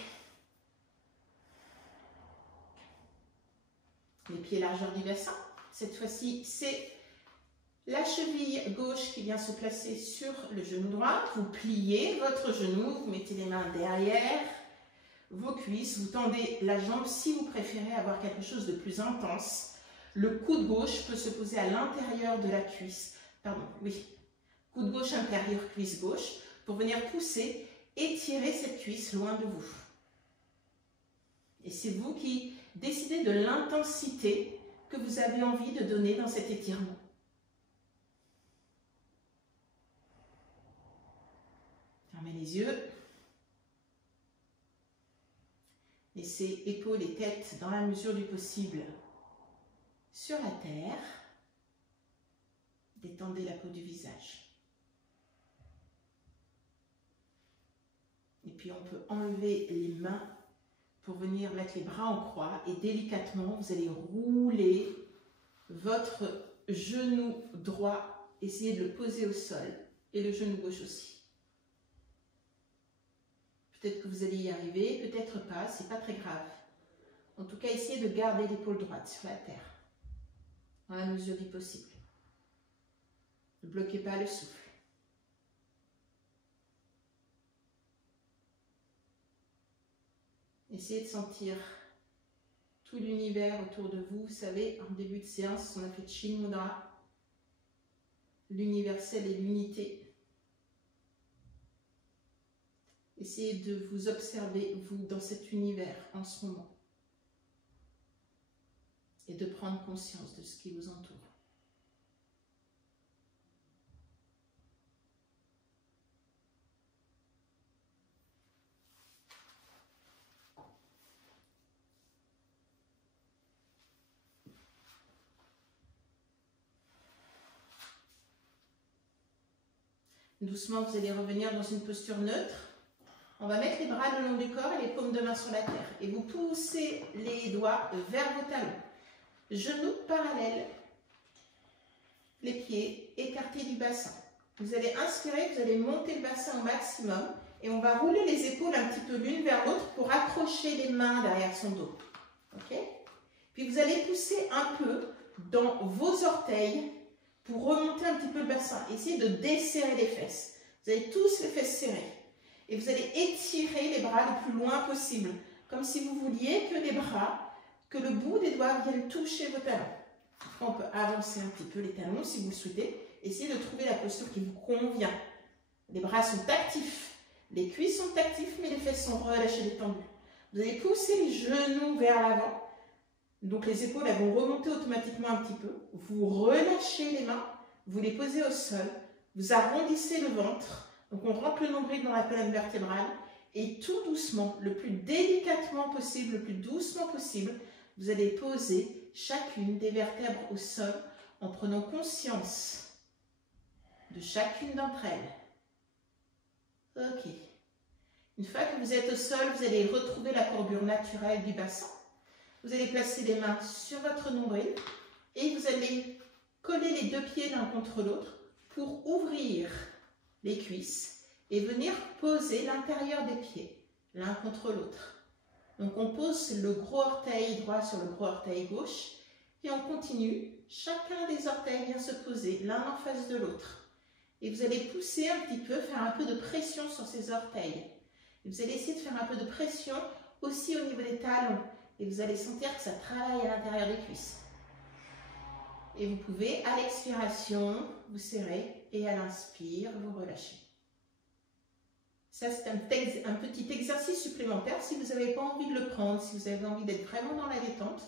Les pieds largeur du bassin. Cette fois-ci, c'est la cheville gauche qui vient se placer sur le genou droit. Vous pliez votre genou, vous mettez les mains derrière vos cuisses, vous tendez la jambe si vous préférez avoir quelque chose de plus intense. Le coude gauche peut se poser à l'intérieur de la cuisse. Pardon, oui. Coude gauche intérieur, cuisse gauche, pour venir pousser, étirer cette cuisse loin de vous. Et c'est vous qui décidez de l'intensité que vous avez envie de donner dans cet étirement. Fermez les yeux. Laissez épaules et tête dans la mesure du possible sur la terre. Détendez la peau du visage. Et puis on peut enlever les mains pour venir mettre les bras en croix et délicatement vous allez rouler votre genou droit. Essayez de le poser au sol et le genou gauche aussi. Peut-être que vous allez y arriver, peut-être pas, c'est pas très grave. En tout cas, essayez de garder l'épaule droite sur la terre, dans la mesure du possible. Ne bloquez pas le souffle. Essayez de sentir tout l'univers autour de vous. Vous savez, en début de séance, on a fait Chin Mudra, l'universel et l'unité. Essayez de vous observer, vous, dans cet univers en ce moment. Et de prendre conscience de ce qui vous entoure. Doucement, vous allez revenir dans une posture neutre. On va mettre les bras le long du corps et les paumes de main sur la terre. Et vous poussez les doigts vers vos talons. Genoux parallèles. Les pieds écartés du bassin. Vous allez inspirer, vous allez monter le bassin au maximum. Et on va rouler les épaules un petit peu l'une vers l'autre pour accrocher les mains derrière son dos. Ok ? Puis vous allez pousser un peu dans vos orteils pour remonter un petit peu le bassin. Essayez de desserrer les fesses. Vous avez tous les fesses serrées. Et vous allez étirer les bras le plus loin possible, comme si vous vouliez que les bras, que le bout des doigts viennent toucher vos talons. Après, on peut avancer un petit peu les talons si vous le souhaitez. Essayez de trouver la posture qui vous convient. Les bras sont actifs, les cuisses sont actifs, mais les fesses sont relâchées, détendues. Vous allez pousser les genoux vers l'avant. Donc les épaules elles vont remonter automatiquement un petit peu. Vous relâchez les mains, vous les posez au sol. Vous arrondissez le ventre. Donc, on rentre le nombril dans la colonne vertébrale. Et tout doucement, le plus délicatement possible, le plus doucement possible, vous allez poser chacune des vertèbres au sol en prenant conscience de chacune d'entre elles. Ok. Une fois que vous êtes au sol, vous allez retrouver la courbure naturelle du bassin. Vous allez placer les mains sur votre nombril et vous allez coller les deux pieds l'un contre l'autre pour ouvrir les cuisses et venir poser l'intérieur des pieds l'un contre l'autre. Donc on pose le gros orteil droit sur le gros orteil gauche et on continue. Chacun des orteils vient se poser l'un en face de l'autre. Et vous allez pousser un petit peu, faire un peu de pression sur ces orteils. Et vous allez essayer de faire un peu de pression aussi au niveau des talons. Et vous allez sentir que ça travaille à l'intérieur des cuisses. Et vous pouvez, à l'expiration, vous serrer et à l'inspire, vous relâchez. Ça, c'est un petit exercice supplémentaire. Si vous n'avez pas envie de le prendre, si vous avez envie d'être vraiment dans la détente,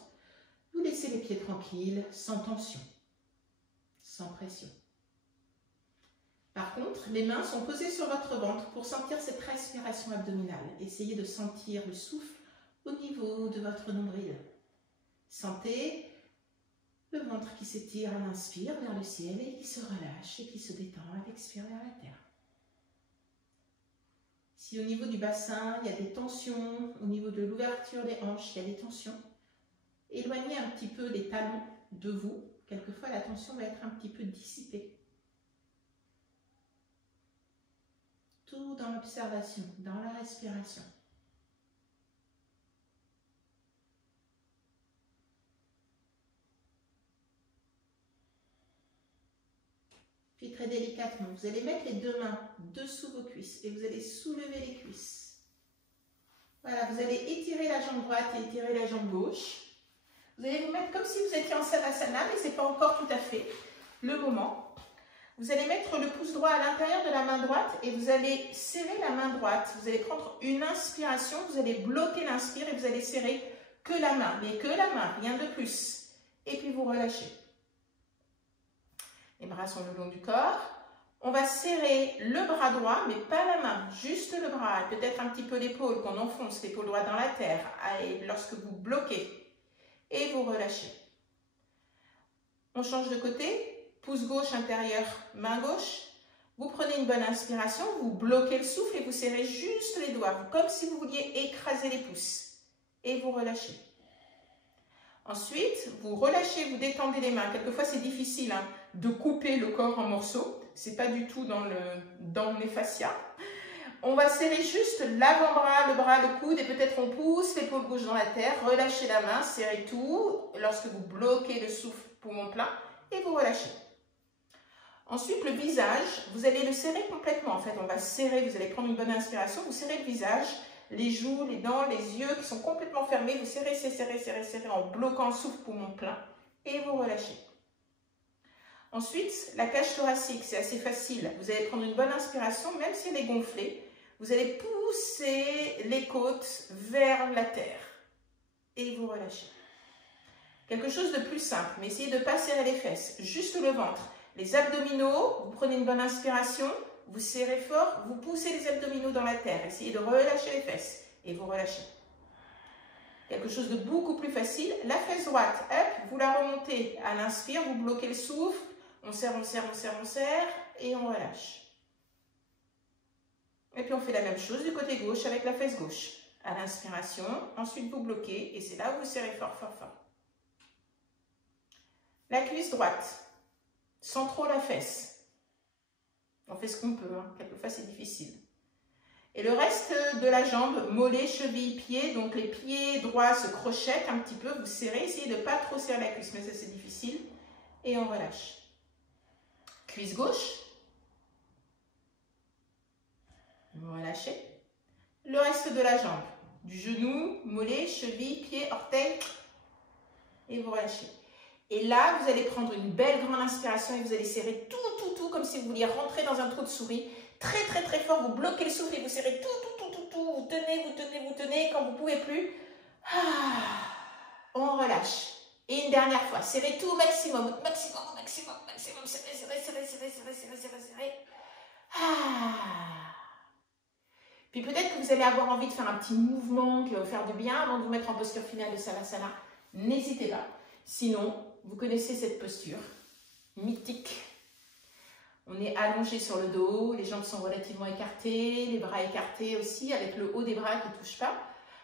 vous laissez les pieds tranquilles, sans tension, sans pression. Par contre, les mains sont posées sur votre ventre pour sentir cette respiration abdominale. Essayez de sentir le souffle au niveau de votre nombril. Sentez le ventre qui s'étire à l'inspire vers le ciel et qui se relâche et qui se détend à l'expire vers la terre. Si au niveau du bassin, il y a des tensions, au niveau de l'ouverture des hanches, il y a des tensions, éloignez un petit peu les talons de vous. Quelquefois, la tension va être un petit peu dissipée. Tout dans l'observation, dans la respiration. Puis très délicatement, vous allez mettre les deux mains dessous vos cuisses et vous allez soulever les cuisses. Voilà, vous allez étirer la jambe droite et étirer la jambe gauche. Vous allez vous mettre comme si vous étiez en Savasana, mais ce n'est pas encore tout à fait le moment. Vous allez mettre le pouce droit à l'intérieur de la main droite et vous allez serrer la main droite. Vous allez prendre une inspiration, vous allez bloquer l'inspire et vous allez serrer que la main, mais que la main, rien de plus. Et puis vous relâchez. Les bras sont le long du corps. On va serrer le bras droit, mais pas la main, juste le bras. Et peut-être un petit peu l'épaule, qu'on enfonce l'épaule droite dans la terre. Et lorsque vous bloquez, et vous relâchez. On change de côté. Pouce gauche intérieur, main gauche. Vous prenez une bonne inspiration, vous bloquez le souffle et vous serrez juste les doigts, comme si vous vouliez écraser les pouces. Et vous relâchez. Ensuite, vous relâchez, vous détendez les mains. Quelquefois, c'est difficile de couper le corps en morceaux. Ce n'est pas du tout dans les fascias. On va serrer juste l'avant-bras, le bras, le coude et peut-être on pousse l'épaule gauche dans la terre. Relâchez la main, serrez tout lorsque vous bloquez le souffle poumon plein et vous relâchez. Ensuite, le visage, vous allez le serrer complètement. En fait, on va serrer, vous allez prendre une bonne inspiration, vous serrez le visage. Les joues, les dents, les yeux qui sont complètement fermés, vous serrez, serrez, serrez, serrez en bloquant le souffle poumon plein et vous relâchez. Ensuite, la cage thoracique, c'est assez facile. Vous allez prendre une bonne inspiration, même si elle est gonflée. Vous allez pousser les côtes vers la terre et vous relâchez. Quelque chose de plus simple, mais essayez de ne pas serrer les fesses, juste le ventre. Les abdominaux, vous prenez une bonne inspiration. Vous serrez fort, vous poussez les abdominaux dans la terre. Essayez de relâcher les fesses et vous relâchez. Quelque chose de beaucoup plus facile, la fesse droite, hop, vous la remontez à l'inspire, vous bloquez le souffle, on serre, on serre, on serre, on serre et on relâche. Et puis on fait la même chose du côté gauche avec la fesse gauche. À l'inspiration, ensuite vous bloquez et c'est là où vous serrez fort, fort, fort. La cuisse droite, sans trop la fesse. On fait ce qu'on peut, quelquefois c'est difficile. Et le reste de la jambe, mollet, cheville, pied, donc les pieds droits se crochettent un petit peu, vous serrez, essayez de ne pas trop serrer la cuisse, mais ça c'est difficile. Et on relâche. Cuisse gauche. Vous relâchez. Le reste de la jambe, du genou, mollet, cheville, pied, orteil. Et vous relâchez. Et là, vous allez prendre une belle grande inspiration et vous allez serrer tout, comme si vous vouliez rentrer dans un trou de souris. Très, très, très fort, vous bloquez le souffle et vous serrez tout. Vous tenez, vous tenez, vous tenez. Quand vous ne pouvez plus, on relâche. Et une dernière fois, serrez tout au maximum, maximum, maximum, maximum, serrez, serrez, serrez, serrez, serrez, serrez, serrez, serrez. Ah. Puis peut-être que vous allez avoir envie de faire un petit mouvement qui va vous faire du bien avant de vous mettre en posture finale de Savasana. N'hésitez pas. Sinon, vous connaissez cette posture mythique. On est allongé sur le dos, les jambes sont relativement écartées, les bras écartés aussi, avec le haut des bras qui ne touche pas.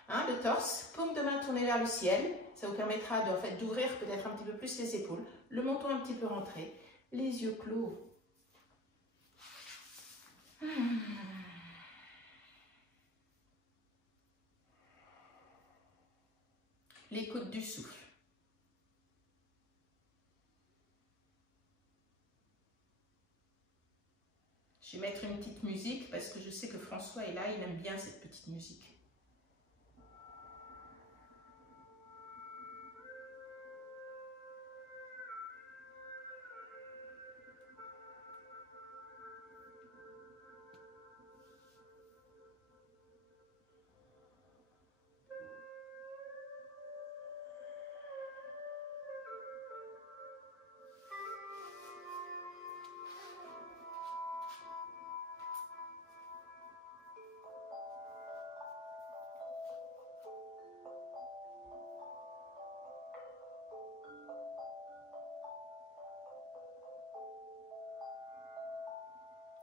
Hein, le torse, paume de main tournée vers le ciel. Ça vous permettra d'ouvrir peut-être un petit peu plus les épaules. Le menton un petit peu rentré, les yeux clos. L'écoute du souffle. Je vais mettre une petite musique parce que je sais que François est là, il aime bien cette petite musique.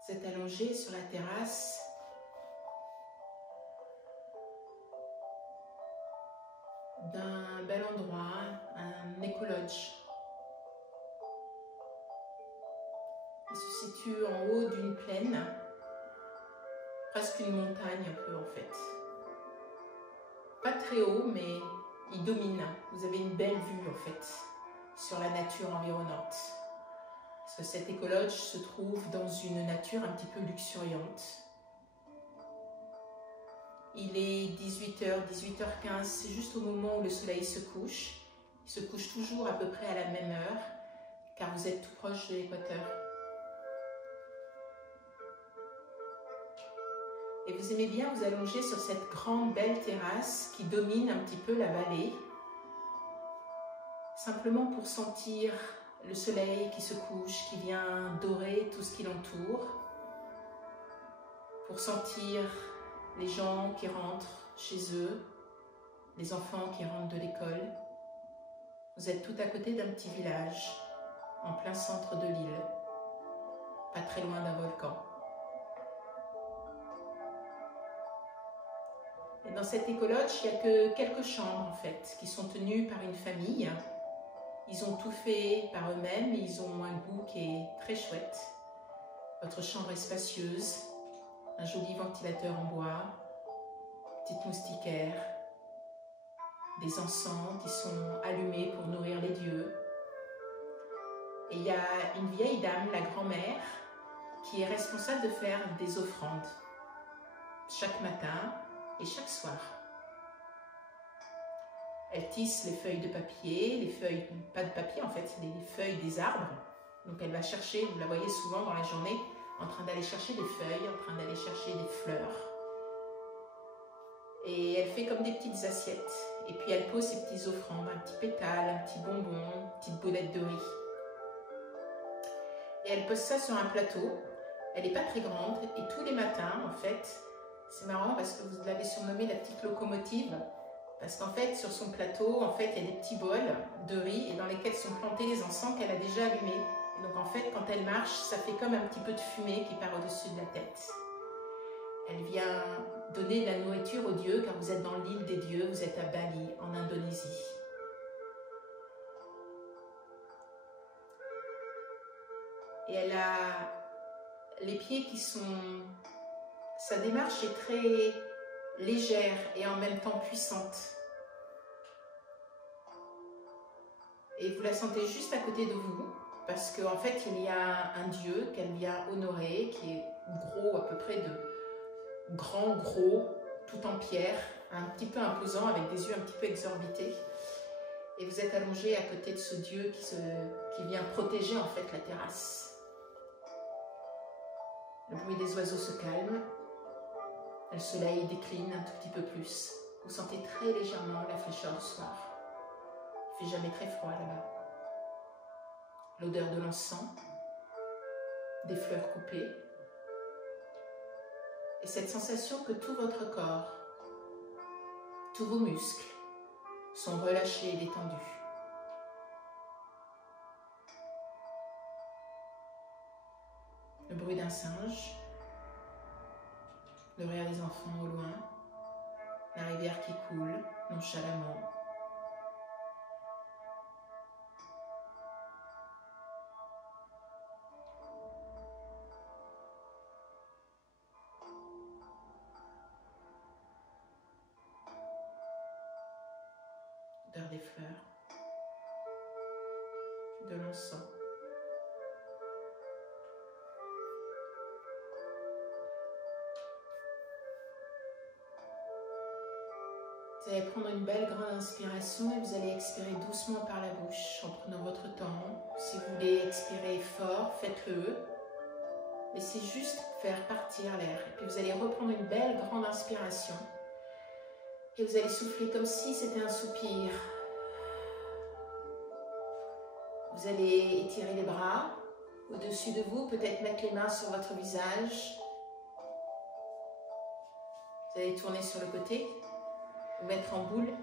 Vous êtes allongé sur la terrasse. D'un bel endroit, un écolodge. Il se situe en haut d'une plaine, presque une montagne un peu en fait. Pas très haut, mais il domine. Vous avez une belle vue en fait sur la nature environnante. Parce que cet écolodge se trouve dans une nature un petit peu luxuriante. Il est 18h, 18h15, c'est juste au moment où le soleil se couche. Il se couche toujours à peu près à la même heure, car vous êtes tout proche de l'équateur. Et vous aimez bien vous allonger sur cette grande belle terrasse qui domine un petit peu la vallée, simplement pour sentir le soleil qui se couche, qui vient dorer tout ce qui l'entoure, pour sentir les gens qui rentrent chez eux, les enfants qui rentrent de l'école. Vous êtes tout à côté d'un petit village, en plein centre de l'île, pas très loin d'un volcan. Et dans cet écolodge, il n'y a que quelques chambres en fait, qui sont tenues par une famille. Ils ont tout fait par eux-mêmes et ils ont un goût qui est très chouette. Votre chambre est spacieuse, un joli ventilateur en bois, petite moustiquaire, des encens qui sont allumés pour nourrir les dieux. Et il y a une vieille dame, la grand-mère, qui est responsable de faire des offrandes chaque matin et chaque soir. Elle tisse les feuilles de papier, les feuilles, pas de papier en fait, c'est les feuilles des arbres. Donc elle va chercher, vous la voyez souvent dans la journée, en train d'aller chercher des feuilles, en train d'aller chercher des fleurs. Et elle fait comme des petites assiettes. Et puis elle pose ses petits offrandes, un petit pétale, un petit bonbon, une petite boulette de riz. Et elle pose ça sur un plateau. Elle n'est pas très grande. Et tous les matins, en fait, c'est marrant parce que vous l'avez surnommée la petite locomotive. Parce qu'en fait, sur son plateau, en fait, il y a des petits bols de riz et dans lesquels sont plantés les encens qu'elle a déjà allumés. Et donc en fait, quand elle marche, ça fait comme un petit peu de fumée qui part au-dessus de la tête. Elle vient donner de la nourriture aux dieux, car vous êtes dans l'île des dieux, vous êtes à Bali, en Indonésie. Et elle a les pieds qui sont... Sa démarche est très légère et en même temps puissante. Et vous la sentez juste à côté de vous, parce qu'en fait, il y a un dieu qu'elle vient honorer, qui est gros, à peu près de gros, tout en pierre, un petit peu imposant, avec des yeux un petit peu exorbités. Et vous êtes allongé à côté de ce dieu qui vient protéger en fait la terrasse. Le bruit des oiseaux se calme, le soleil décline un tout petit peu plus. Vous sentez très légèrement la fraîcheur du soir. Il ne fait jamais très froid là-bas. L'odeur de l'encens, des fleurs coupées, et cette sensation que tout votre corps, tous vos muscles sont relâchés et détendus. Le bruit d'un singe, le rire des enfants au loin, la rivière qui coule nonchalamment. L'odeur des fleurs, de l'encens. Vous allez prendre une belle grande inspiration et vous allez expirer doucement par la bouche en prenant votre temps. Si vous voulez expirer fort, faites-le. Laissez juste faire partir l'air. Et puis vous allez reprendre une belle grande inspiration. Et vous allez souffler comme si c'était un soupir. Vous allez étirer les bras au-dessus de vous, peut-être mettre les mains sur votre visage. Vous allez tourner sur le côté, vous mettre en boule.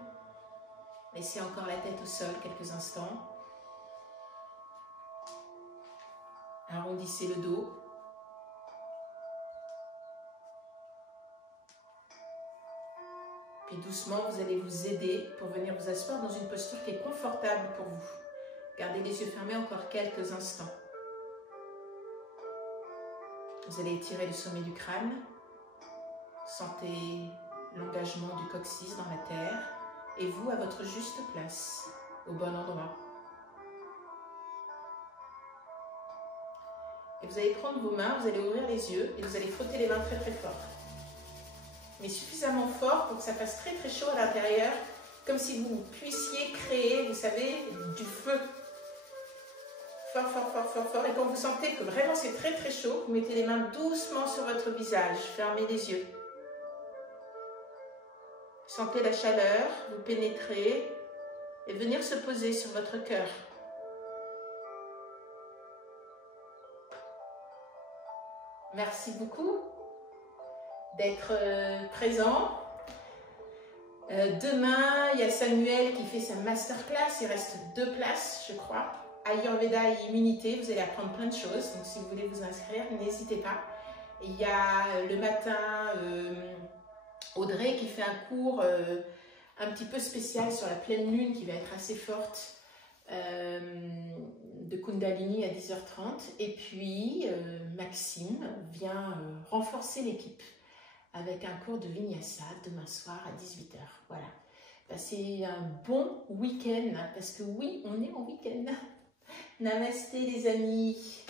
Laissez encore la tête au sol quelques instants. Arrondissez le dos. Puis doucement, vous allez vous aider pour venir vous asseoir dans une posture qui est confortable pour vous. Gardez les yeux fermés encore quelques instants. Vous allez étirer le sommet du crâne. Sentez l'engagement du coccyx dans la terre et vous à votre juste place, au bon endroit. Et vous allez prendre vos mains, vous allez ouvrir les yeux et vous allez frotter les mains très très fort. Mais suffisamment fort pour que ça fasse très très chaud à l'intérieur, comme si vous puissiez créer, vous savez, du feu. Fort, fort, fort, fort, fort. Et quand vous sentez que vraiment c'est très très chaud, vous mettez les mains doucement sur votre visage, fermez les yeux. Sentez la chaleur, vous pénétrer et venir se poser sur votre cœur. Merci beaucoup d'être présent. Demain, il y a Samuel qui fait sa masterclass. Il reste 2 places, je crois. Ayurveda et immunité, vous allez apprendre plein de choses. Donc, si vous voulez vous inscrire, n'hésitez pas. Et il y a le matin Audrey qui fait un cours un petit peu spécial sur la pleine lune qui va être assez forte de Kundalini à 10h30. Et puis, Maxime vient renforcer l'équipe avec un cours de Vinyasa demain soir à 18h. Voilà. Passez un bon week-end, parce que oui, on est en week-end. Namasté les amis.